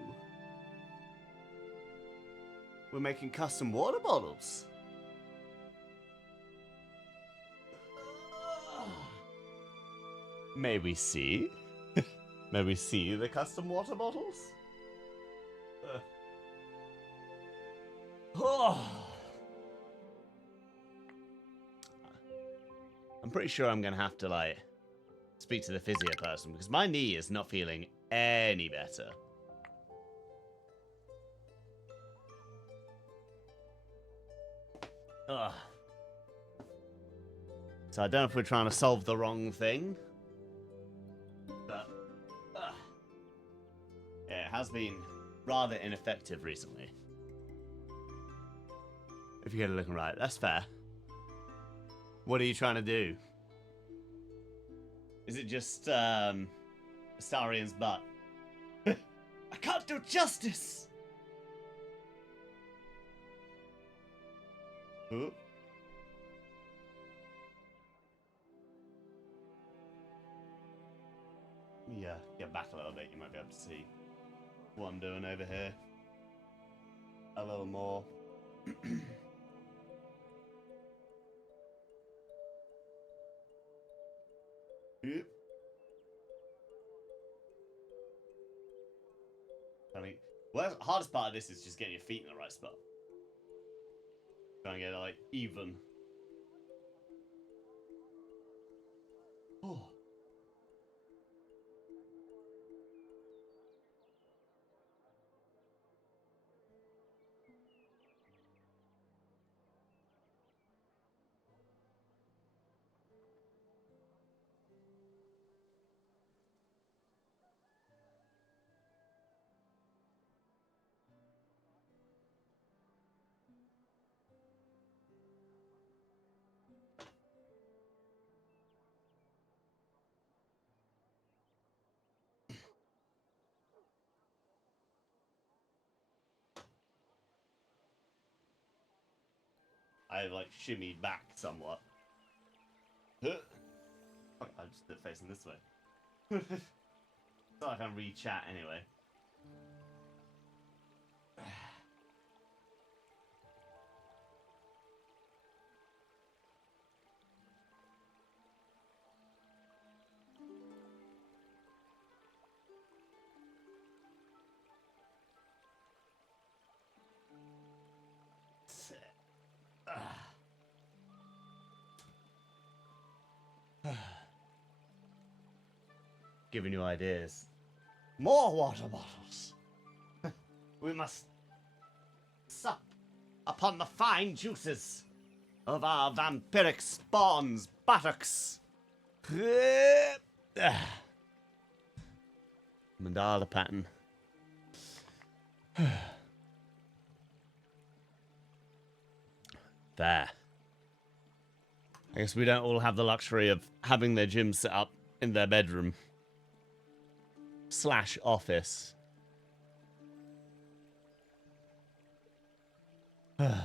We're making custom water bottles. May we see? May we see the custom water bottles? I'm pretty sure I'm gonna have to, like, speak to the physio person because my knee is not feeling any better. Ugh. So I don't know if we're trying to solve the wrong thing. But, yeah, it has been rather ineffective recently. If you get it looking right, that's fair. What are you trying to do? Is it just, Astarian's butt? I can't do justice! Ooh. Yeah, get back a little bit, you might be able to see what I'm doing over here. A little more. Yep. I mean, well, the hardest part of this is just getting your feet in the right spot. Trying to get it, like, even. Oh. I, like, shimmied back somewhat. I just did it facing this way. So I can read chat anyway. giving you ideas. More water bottles. We must sup upon the fine juices of our vampiric spawns, buttocks. Mandala pattern. There. I guess we don't all have the luxury of having their gym set up in their bedroom / office. Turn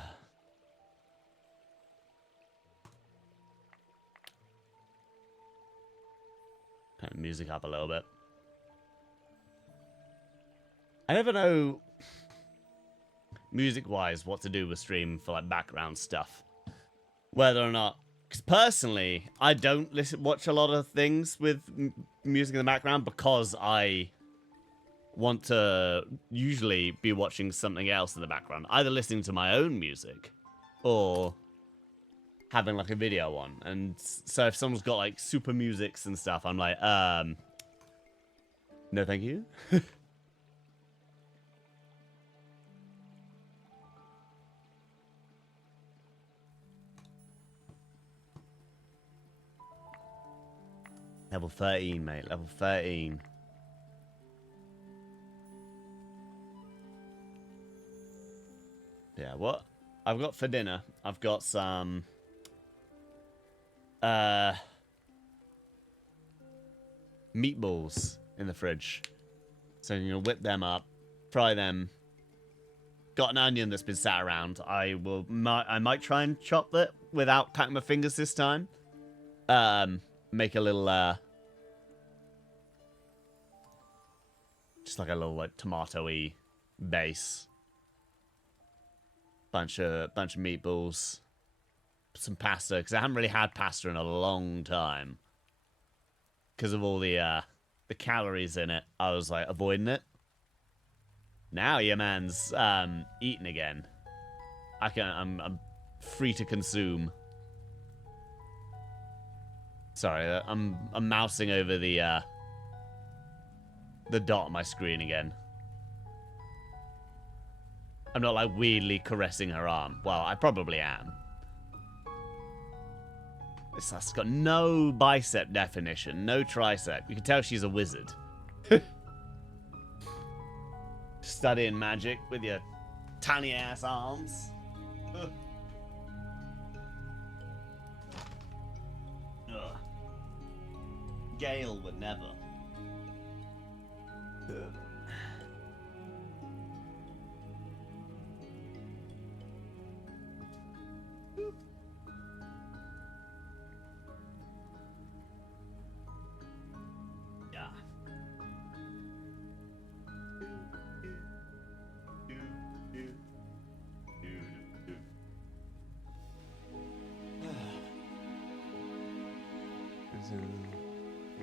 the music up a little bit. I never know, music-wise, what to do with stream for like background stuff. Whether or not, because personally, I don't watch a lot of things with music in the background because I want to usually be watching something else in the background, either listening to my own music or having like a video on. And so if someone's got like super musics and stuff, I'm like, no thank you. Level 13, mate. Level 13. Yeah, what I've got for dinner, I've got some meatballs in the fridge. So I'm gonna whip them up, fry them. Got an onion that's been sat around. I might try and chop it without cutting my fingers this time. Make a little just like a little like tomato-y base. Bunch of meatballs, some pasta, because I haven't really had pasta in a long time because of all the calories in it. I was like avoiding it. Now your man's eating again. I'm free to consume. Sorry, I'm mousing over the dot on my screen again. I'm not like weirdly caressing her arm. Well, I probably am. This has got no bicep definition, no tricep. You can tell she's a wizard. Studying magic with your tiny ass arms. Ugh. Ugh. Gale would never. Ugh.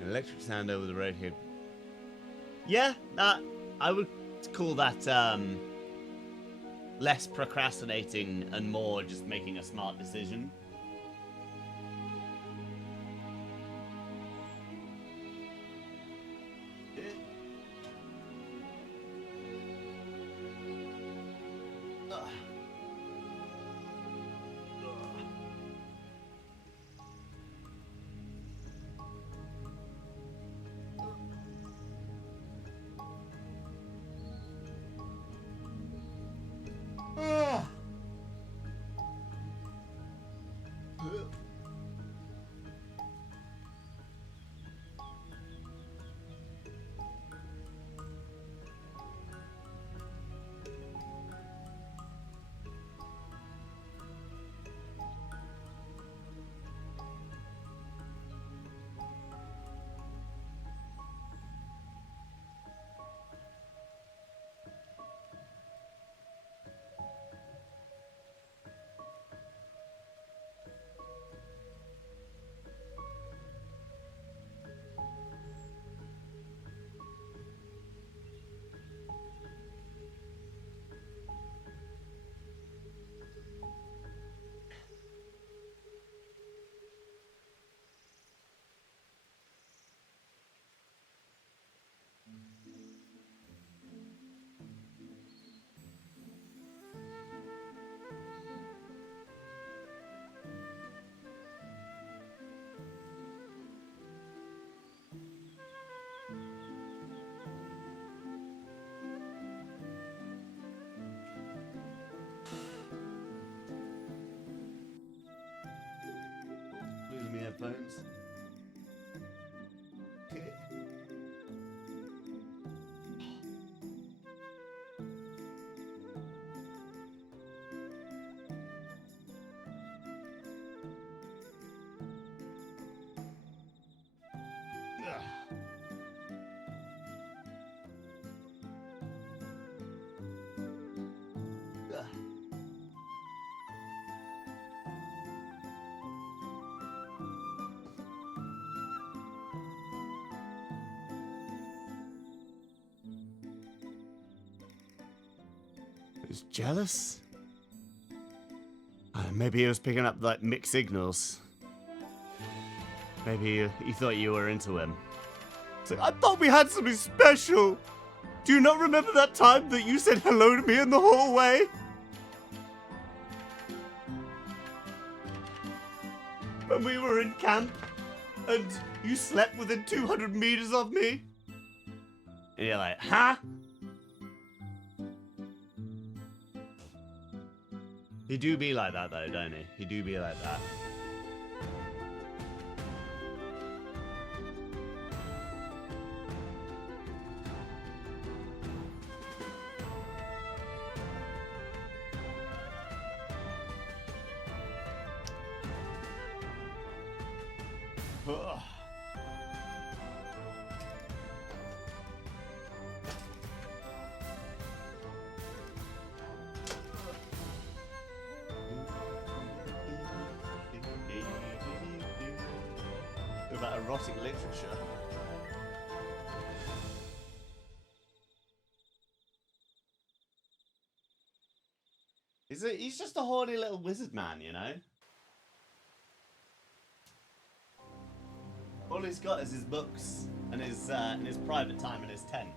Electric sound over the radio. Yeah, I would call that less procrastinating and more just making a smart decision. headphones. He's jealous? Maybe he was picking up like mixed signals. Maybe he thought you were into him. It's like, I thought we had something special. Do you not remember that time that you said hello to me in the hallway? When we were in camp and you slept within 200 meters of me? And you're like, huh? He do be like that though, don't he? He do be like that. Ugh. About erotic literature. He's just a horny little wizard man, you know? All he's got is his books and his private time in his tent.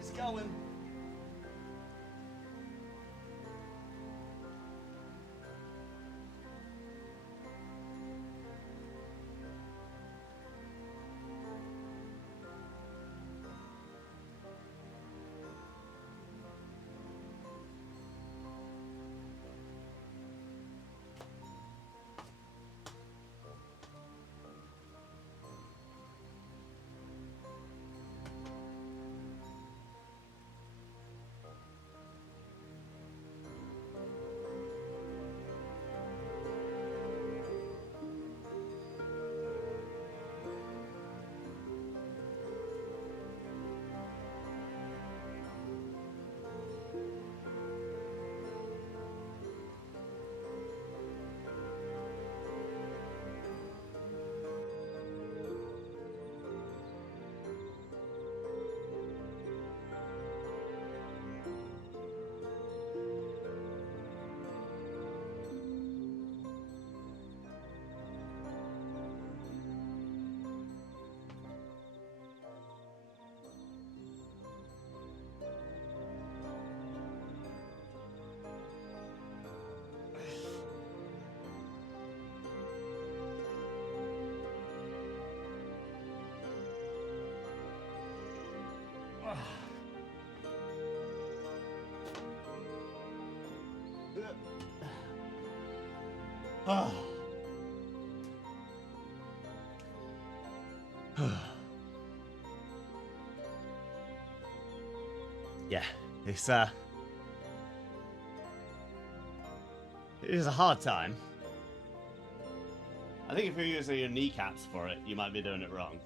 He's going. Oh. Yeah, it is a hard time. I think if you're using your kneecaps for it, you might be doing it wrong.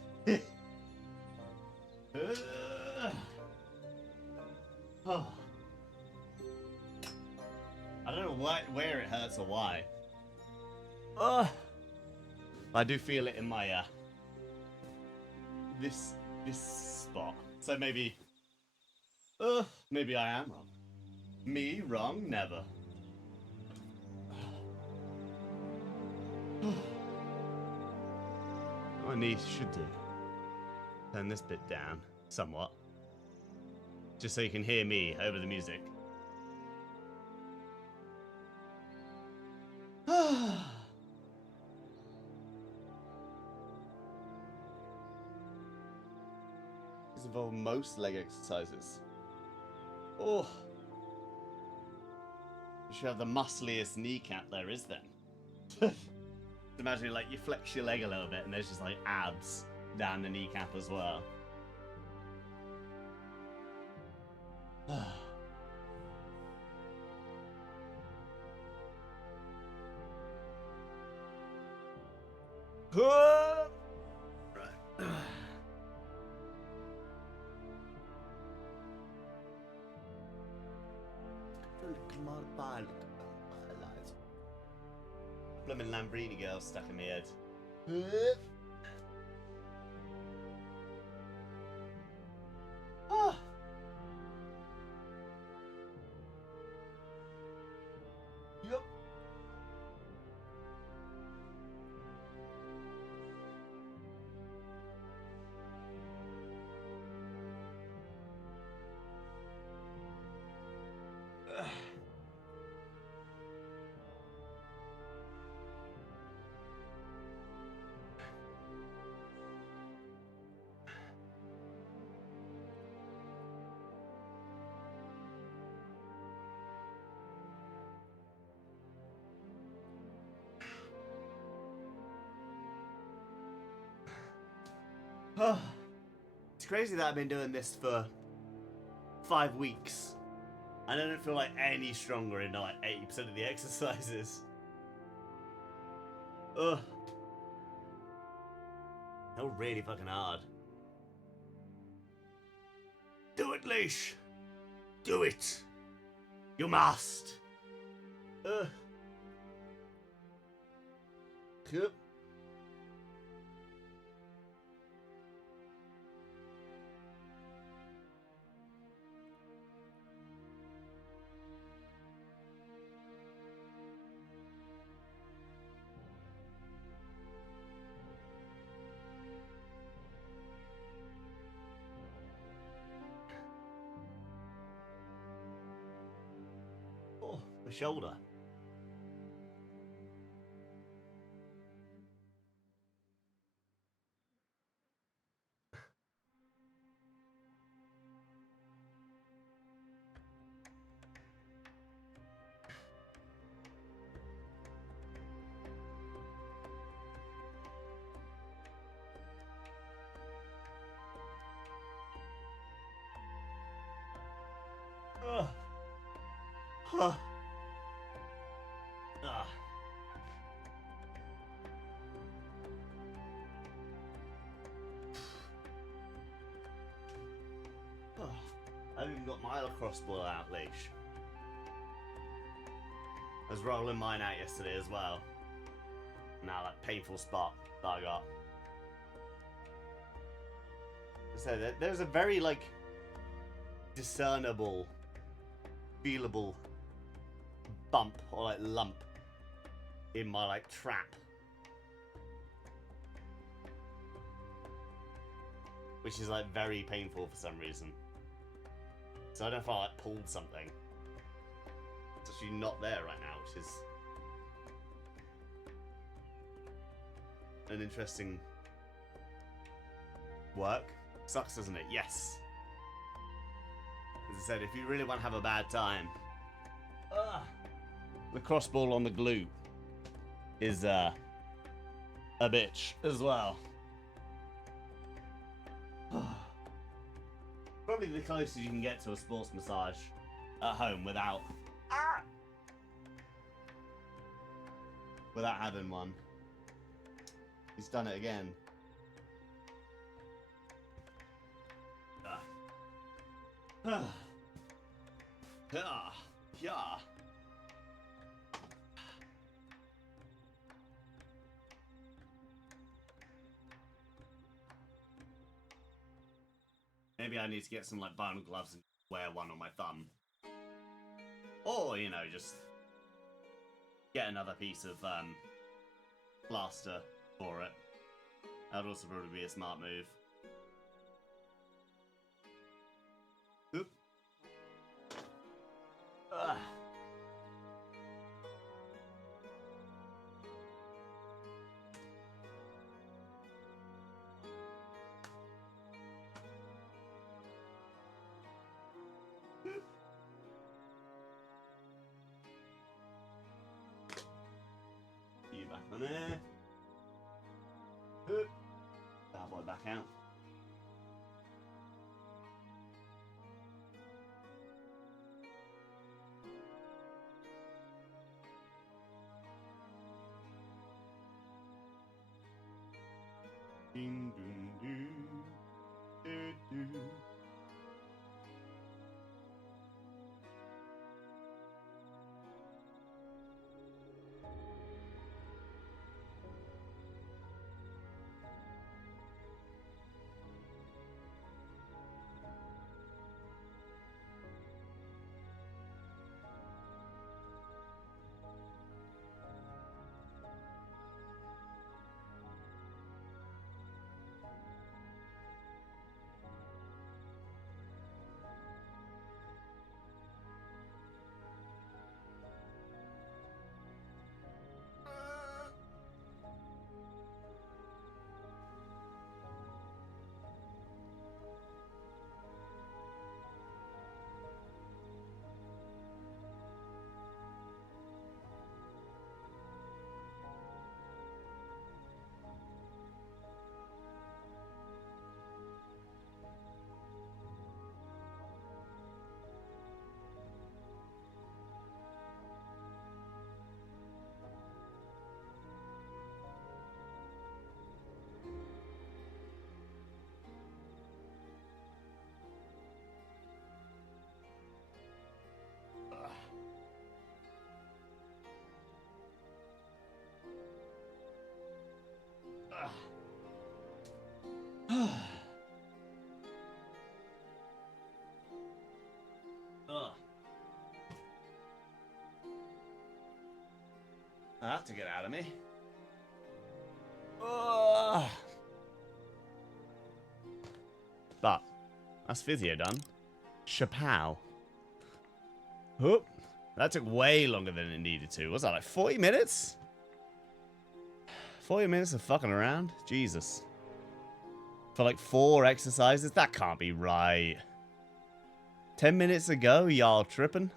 Oh. I don't know where it hurts or why. I do feel it in my this spot. So maybe maybe I am wrong. Me wrong? Never. My knees should do. Turn this bit down somewhat. Just so you can hear me over the music. These involve most leg exercises. Oh. You should have the muscliest kneecap there is then. Imagine like you flex your leg a little bit and there's just like abs down the kneecap as well. Right. Blooming Lambrini girl stuck in my head. Ah. Yep. It's crazy that I've been doing this for 5 weeks. I don't feel like any stronger in like 80% of the exercises. Ugh. They're really fucking hard. Do it, Leash! Do it! You must! Ugh. Yep. Oh, my shoulder. Ugh. Huh. Ah. I haven't even got my lacrosse ball out, Leash. I was rolling mine out yesterday as well. Now that painful spot that I got. So there's a very like discernible, feelable bump or like lump in my like trap, which is like very painful for some reason. So I don't know if I like pulled something. It's actually not there right now, which is an interesting work. Sucks, doesn't it? Yes. As I said, if you really want to have a bad time, the crossball on the glute is a bitch as well. Probably the closest you can get to a sports massage at home without having one. He's done it again. Yeah. Maybe I need to get some like vinyl gloves and wear one on my thumb. Or, you know, just get another piece of plaster for it. That would also probably be a smart move. Oop. Ugh. You back on there. That boy back out. Ding, ding, ding, ding, ding. That to get out of me. But that's physio done. Chapow. Oop. That took way longer than it needed to. Was that like 40 minutes? 40 minutes of fucking around? Jesus. For like 4 exercises? That can't be right. 10 minutes ago, y'all tripping?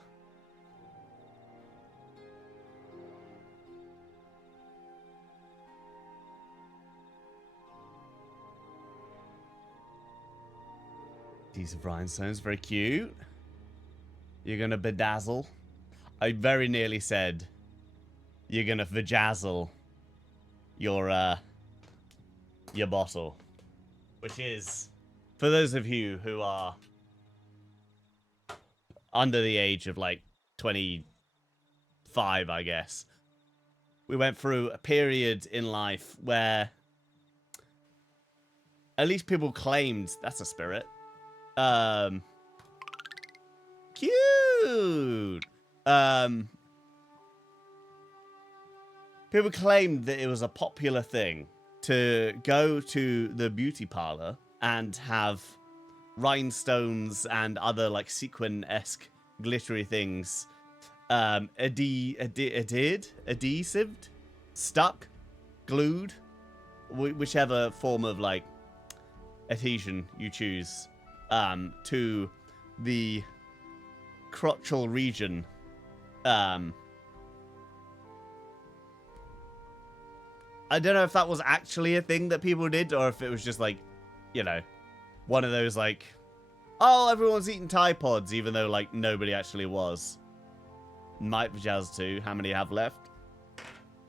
These rhinestones, very cute. You're gonna bedazzle. I very nearly said you're gonna vajazzle your bottle. Which is, for those of you who are under the age of like 25, I guess, we went through a period in life where at least people claimed that's a spirit. Cute. People claimed that it was a popular thing to go to the beauty parlor and have rhinestones and other like sequin-esque glittery things adhesived, stuck, glued, whichever form of like adhesion you choose, to the crotchal region. I don't know if that was actually a thing that people did, or if it was just like, you know, one of those like, oh, everyone's eating Tide Pods, even though like nobody actually was. Might Vajaz too. How many have left?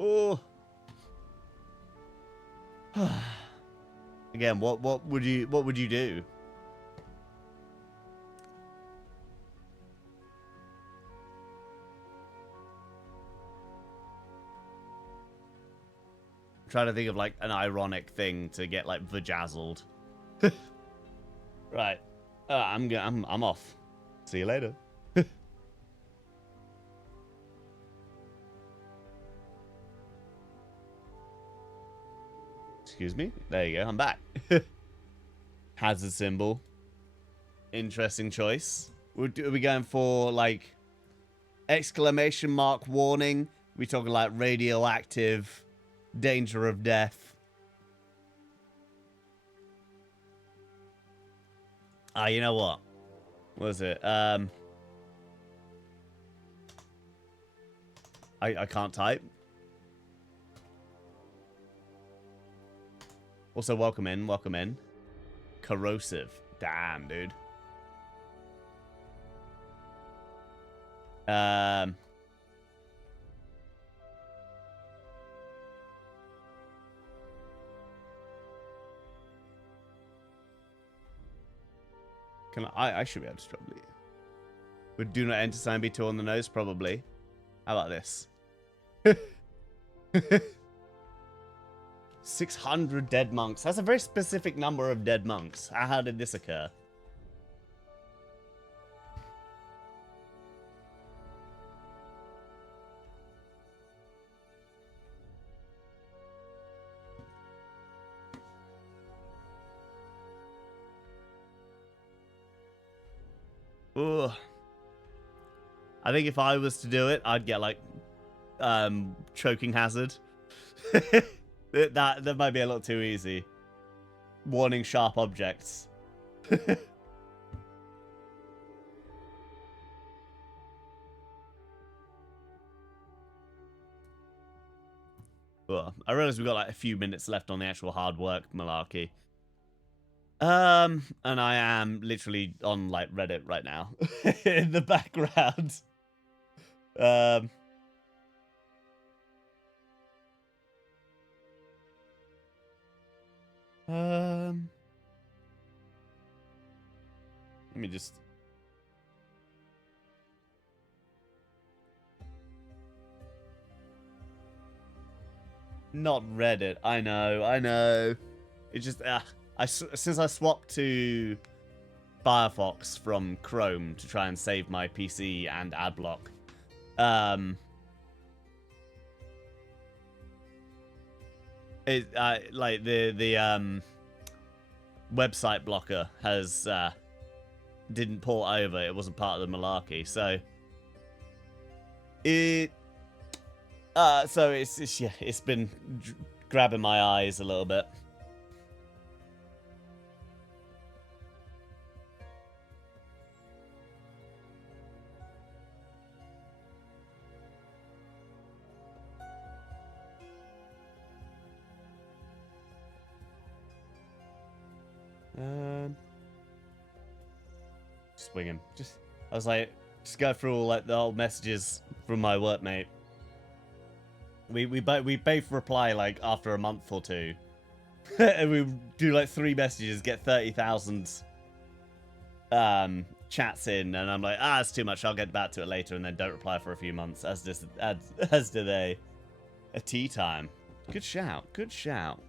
Oh. Again, what would you do? trying to think of like an ironic thing to get like vajazzled. Right. I'm off. See you later. Excuse me. There you go. I'm back. Hazard symbol. Interesting choice. Are we going for like exclamation mark warning? We talking like radioactive, danger of death? You know what? What was it? I can't type. Also, welcome in, welcome in. Corrosive. Damn, dude. I should be able to probably. Would do not enter sign be too on the nose? Probably. How about this? 600 dead monks. That's a very specific number of dead monks. How did this occur? Ugh. I think if I was to do it, I'd get like choking hazard. that might be a little too easy. Warning sharp objects. Well, I realize we've got like a few minutes left on the actual hard work malarkey. And I am literally on like Reddit right now in the background. Let me just. Not Reddit. I know. It just since I swapped to Firefox from Chrome to try and save my PC and adblock, like the website blocker has didn't port over. It wasn't part of the malarkey, so it's been grabbing my eyes a little bit. Swinging. I was like, just go through all like the old messages from my workmate. We both reply like after a month or two, and we do like 3 messages, get 30,000 chats in, and I'm like, it's too much. I'll get back to it later, and then don't reply for a few months. As do they. A tea time. Good shout. Good shout.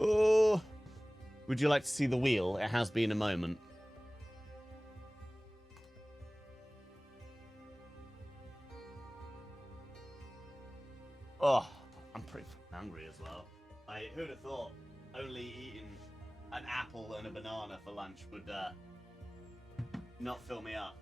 Oh. Would you like to see the wheel? It has been a moment. Oh, I'm pretty hungry as well. Who'd have thought only eating an apple and a banana for lunch would not fill me up.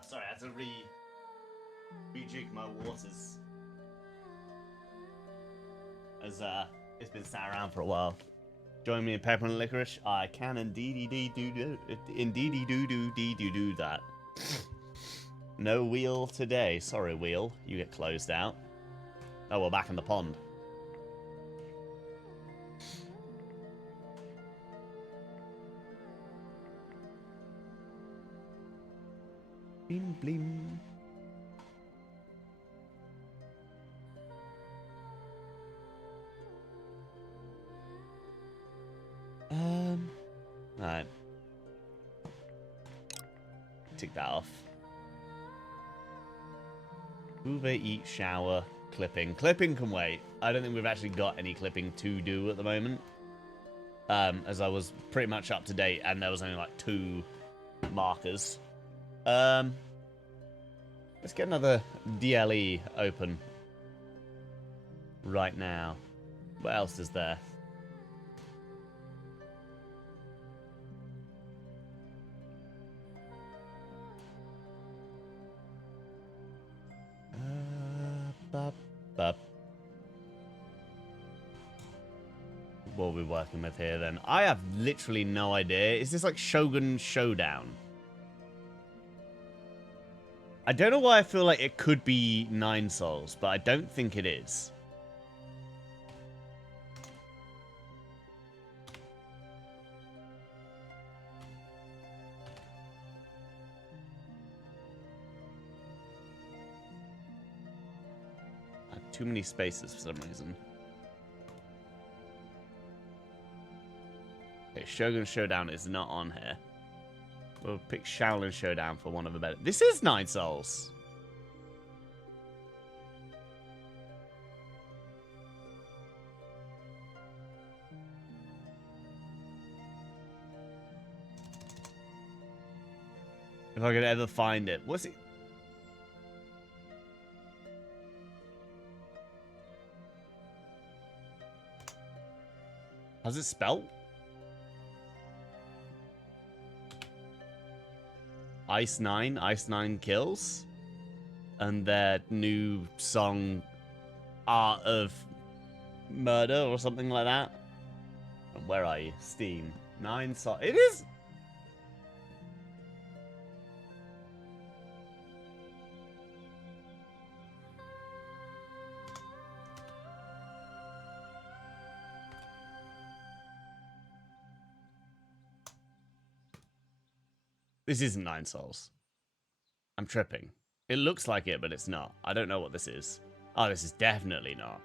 Sorry, I had to rejig my waters. As it's been sat around for a while. Join me in peppermint licorice. I can indeedy do that. No wheel today. Sorry, wheel. You get closed out. Oh, we're back in the pond. Blim blim. Alright. Tick that off. Hoover, eat, shower, clipping. Clipping can wait. I don't think we've actually got any clipping to do at the moment. As I was pretty much up to date and there was only like 2 markers. Let's get another DLE open right now. What else is there? What are we working with here then? I have literally no idea. Is this like Shogun Showdown? I don't know why I feel like it could be 9 souls, but I don't think it is. I have too many spaces for some reason. Okay, Shogun Showdown is not on here. We'll pick Shaolin Showdown for one of the better. This is 9 souls. If I could ever find it. What's it? How's it spelled? Ice 9 kills. And their new song, Art of Murder or something like that. Where are you? Steam. 9 souls. It is. This isn't 9 souls. I'm tripping. It looks like it, but it's not. I don't know what this is. Oh, this is definitely not.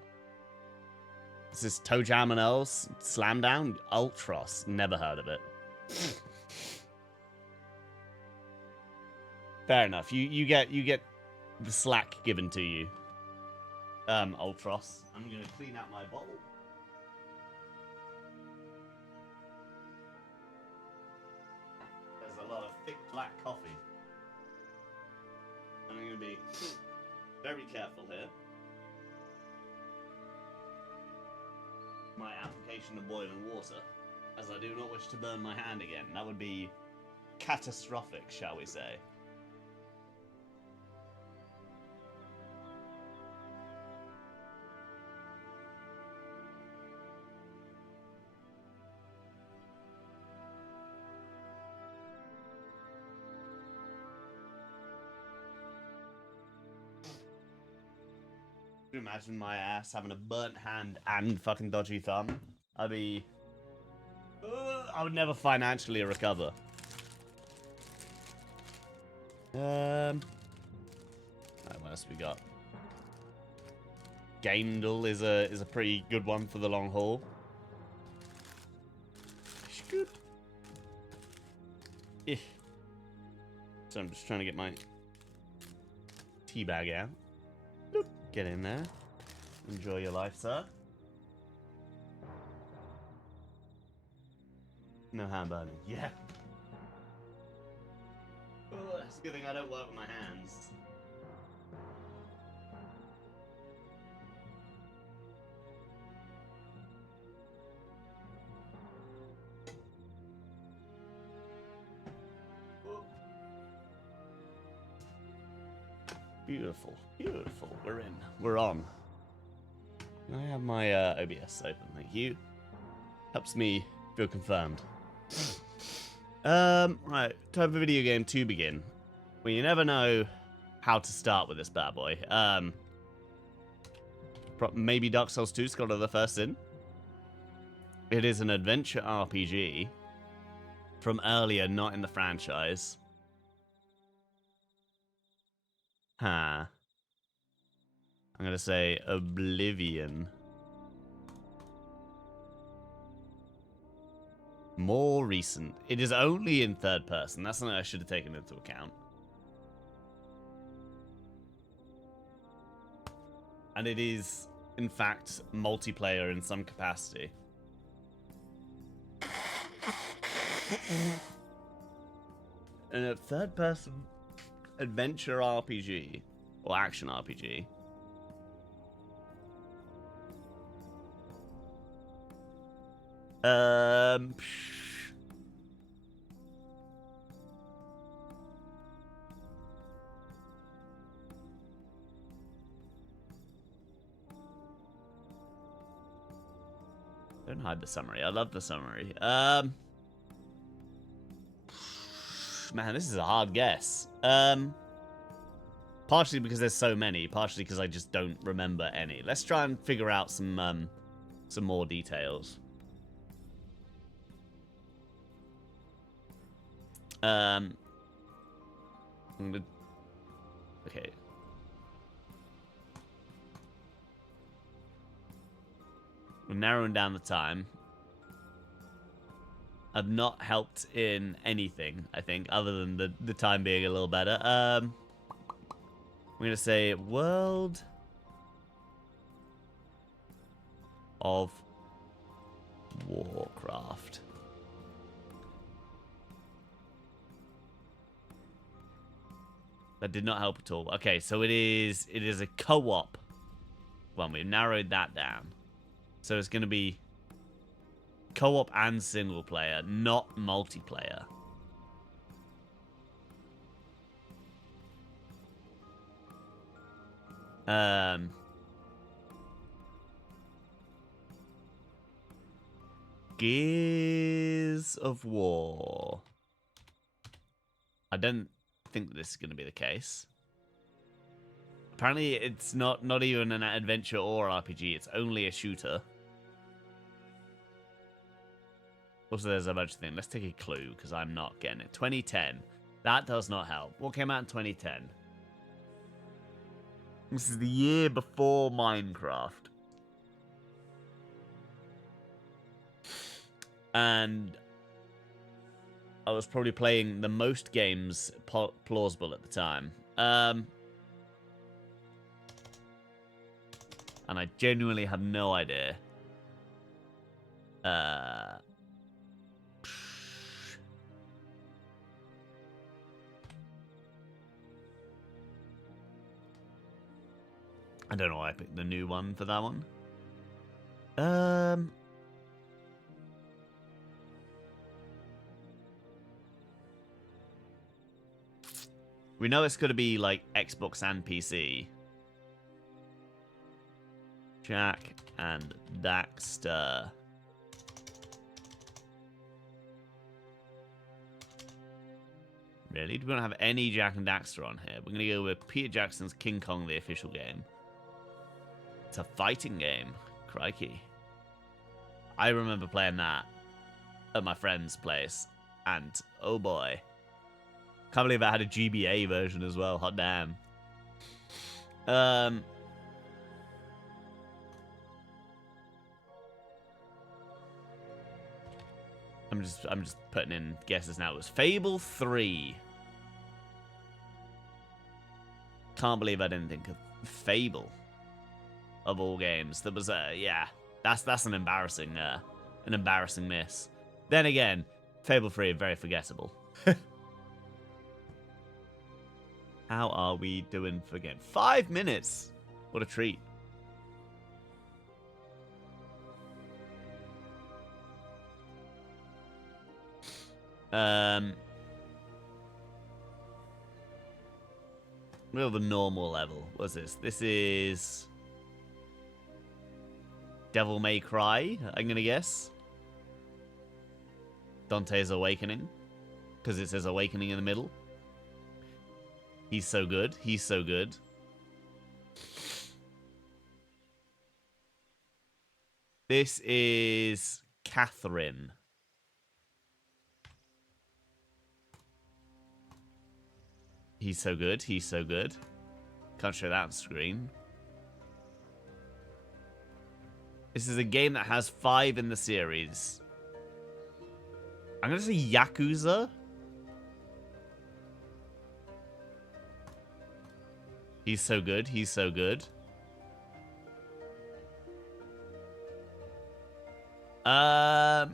This is ToeJam and Earl's Slam Down Ultros. Never heard of it. Fair enough. You get the slack given to you. Ultros. I'm gonna clean out my bottle. A lot of thick black coffee. I'm going to be very careful here. My application of boiling water, as I do not wish to burn my hand again. That would be catastrophic, shall we say. Can you imagine my ass having a burnt hand and fucking dodgy thumb? I'd be... I would never financially recover. What else we got? Gaindle is a pretty good one for the long haul. Good. So I'm just trying to get my tea bag out. Boop. Get in there. Enjoy your life, sir. No hand burning. Yeah. Oh, it's a good thing I don't work with my hands. Beautiful, beautiful. We're in. We're on. Can I have my OBS open? Thank you. Helps me Feel confirmed. Right. Time for video game to begin. Well, you never know how to start with this bad boy. Maybe Dark Souls 2 Scholar of the First Sin. It is an adventure RPG from earlier, not in the franchise. Huh. I'm gonna say Oblivion. More recent. It is only in third person. That's something I should have taken into account. And it is, in fact, multiplayer in some capacity. And a third person adventure RPG or action RPG. Don't hide the summary. I love the summary. Man, this is a hard guess. Partially because there's so many, partially because I just don't remember any. Let's try and figure out some more details. Okay. We're narrowing down the time. I've not helped in anything, I think, other than the time being a little better. I'm gonna say World of Warcraft. That did not help at all. Okay, so it is a co-op one. We've narrowed that down. So it's gonna be co-op and single player, not multiplayer. Gears of War. I don't think that this is going to be the case. Apparently, it's not even an adventure or RPG. It's only a shooter. Also, there's a bunch of things. Let's take a clue, because I'm not getting it. 2010. That does not help. What came out in 2010? This is the year before Minecraft. And I was probably playing the most games plausible at the time. And I genuinely have no idea. I don't know why I picked the new one for that one. We know it's going to be like Xbox and PC. Jak and Daxter. Really? Do we not have any Jak and Daxter on here? We're going to go with Peter Jackson's King Kong, the official game. It's a fighting game. Crikey. I remember playing that at my friend's place. And, oh boy. Can't believe I had a GBA version as well. Hot damn. I'm just putting in guesses now. It was Fable 3. Can't believe I didn't think of Fable. Of all games. That was yeah. That's an embarrassing miss. Then again, Fable 3 very forgettable. How are we doing for game? 5 minutes. What a treat. We'll the normal level. What's this? This is Devil May Cry, I'm gonna guess. Dante's Awakening, because it says Awakening in the middle. He's so good. He's so good. This is Catherine. He's so good. He's so good. Can't show that on screen. This is a game that has 5 in the series. I'm going to say Yakuza. He's so good. He's so good. I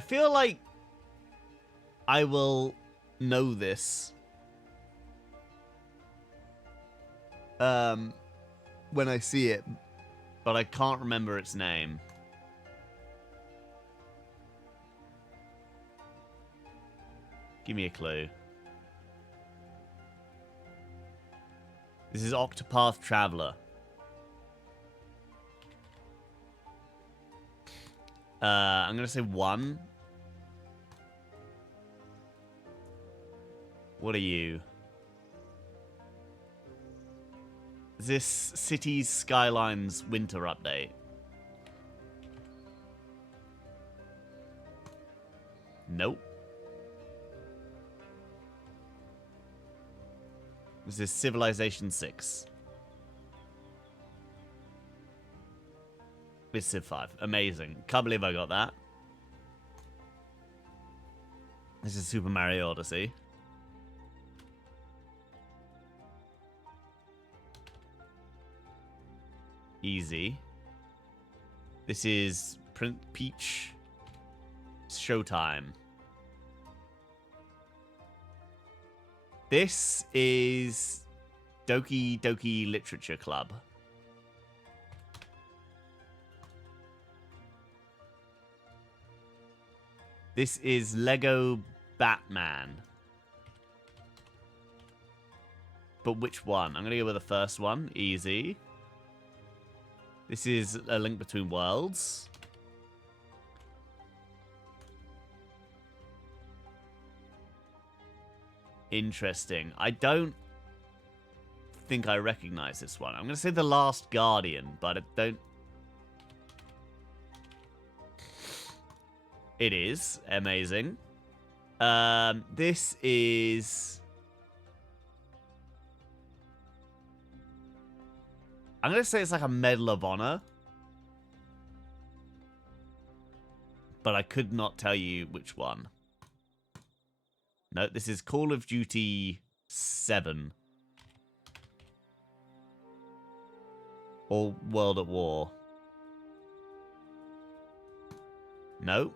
feel like I will know this. When I see it, but I can't remember its name. Give me a clue. This is Octopath Traveler. I'm gonna say 1. What are you? Is this Cities Skylines Winter Update? Nope. This is Civilization 6. It's Civ 5. Amazing. Can't believe I got that. This is Super Mario Odyssey. Easy. This is Peach. Showtime. This is Doki Doki Literature Club. This is Lego Batman. But which one? I'm going to go with the first one. Easy. This is A Link Between Worlds. Interesting. I don't think I recognize this one. I'm going to say The Last Guardian, but I don't... It is. Amazing. This is... I'm going to say it's like a Medal of Honor. But I could not tell you which one. No, this is Call of Duty 7. Or World at War. No.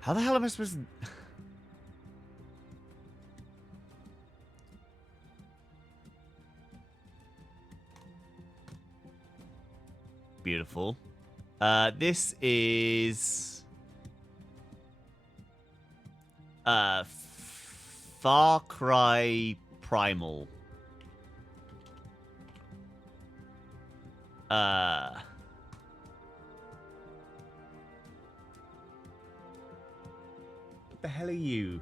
How the hell am I supposed to... Beautiful. This is... Far Cry Primal. What the hell are you?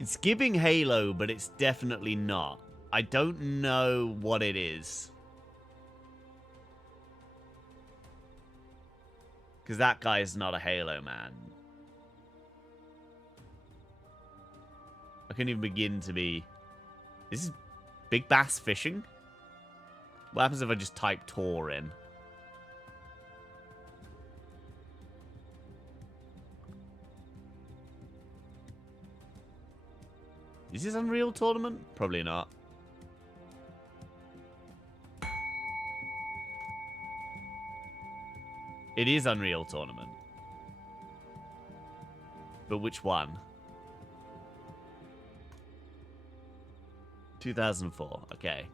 It's giving Halo, but it's definitely not. I don't know what it is. Because that guy is not a Halo man. I couldn't even begin to be... This is Big Bass Fishing? What happens if I just type Tor in? Is this Unreal Tournament? Probably not. It is Unreal Tournament. But which one? 2004. Okay.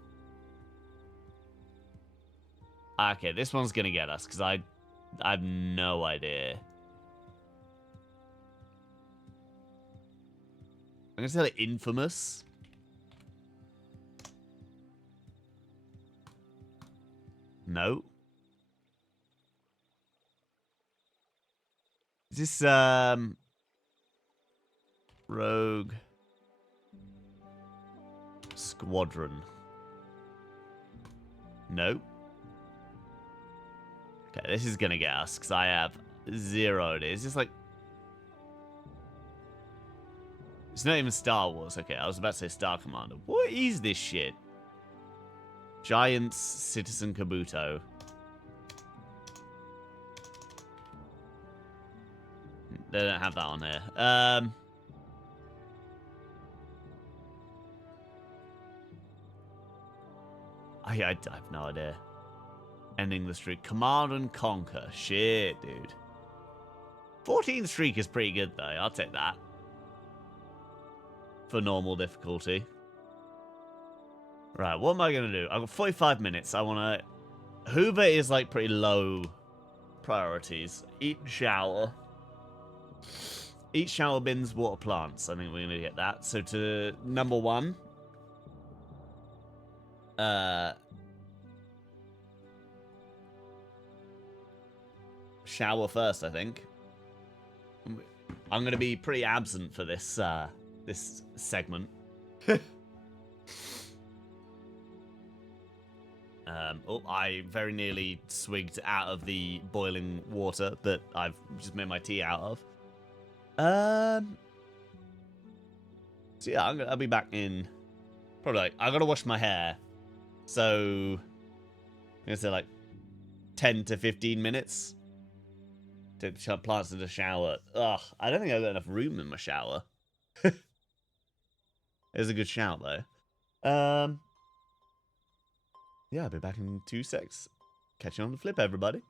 Okay, this one's gonna get us, because I I have no idea. I'm gonna say like Infamous. No. Is this Rogue Squadron? No. Okay, this is gonna get us because I have 0 idea. It's just like it's not even Star Wars. Okay, I was about to say Star Commander. What is this shit? Giants, Citizen Kabuto. They don't have that on here. I have no idea. Ending the streak. Command and Conquer. Shit, dude. 14 streak is pretty good, though. I'll take that. For normal difficulty. Right, what am I going to do? I've got 45 minutes. I want to... Hoover is, like, pretty low priorities. Eat and shower. Eat shower bins, water plants. I think we're going to get that. So to number 1. Shower first, I think. I'm going to be pretty absent for this this segment. Oh, I very nearly swigged out of the boiling water that I've just made my tea out of. So yeah, I'll be back in probably like, I gotta wash my hair. So I'm gonna say like 10 to 15 minutes. Take the plants to the shower. Ugh, I don't think I've got enough room in my shower. It was a good shout though. Yeah, I'll be back in 2 secs. Catch you on the flip, everybody.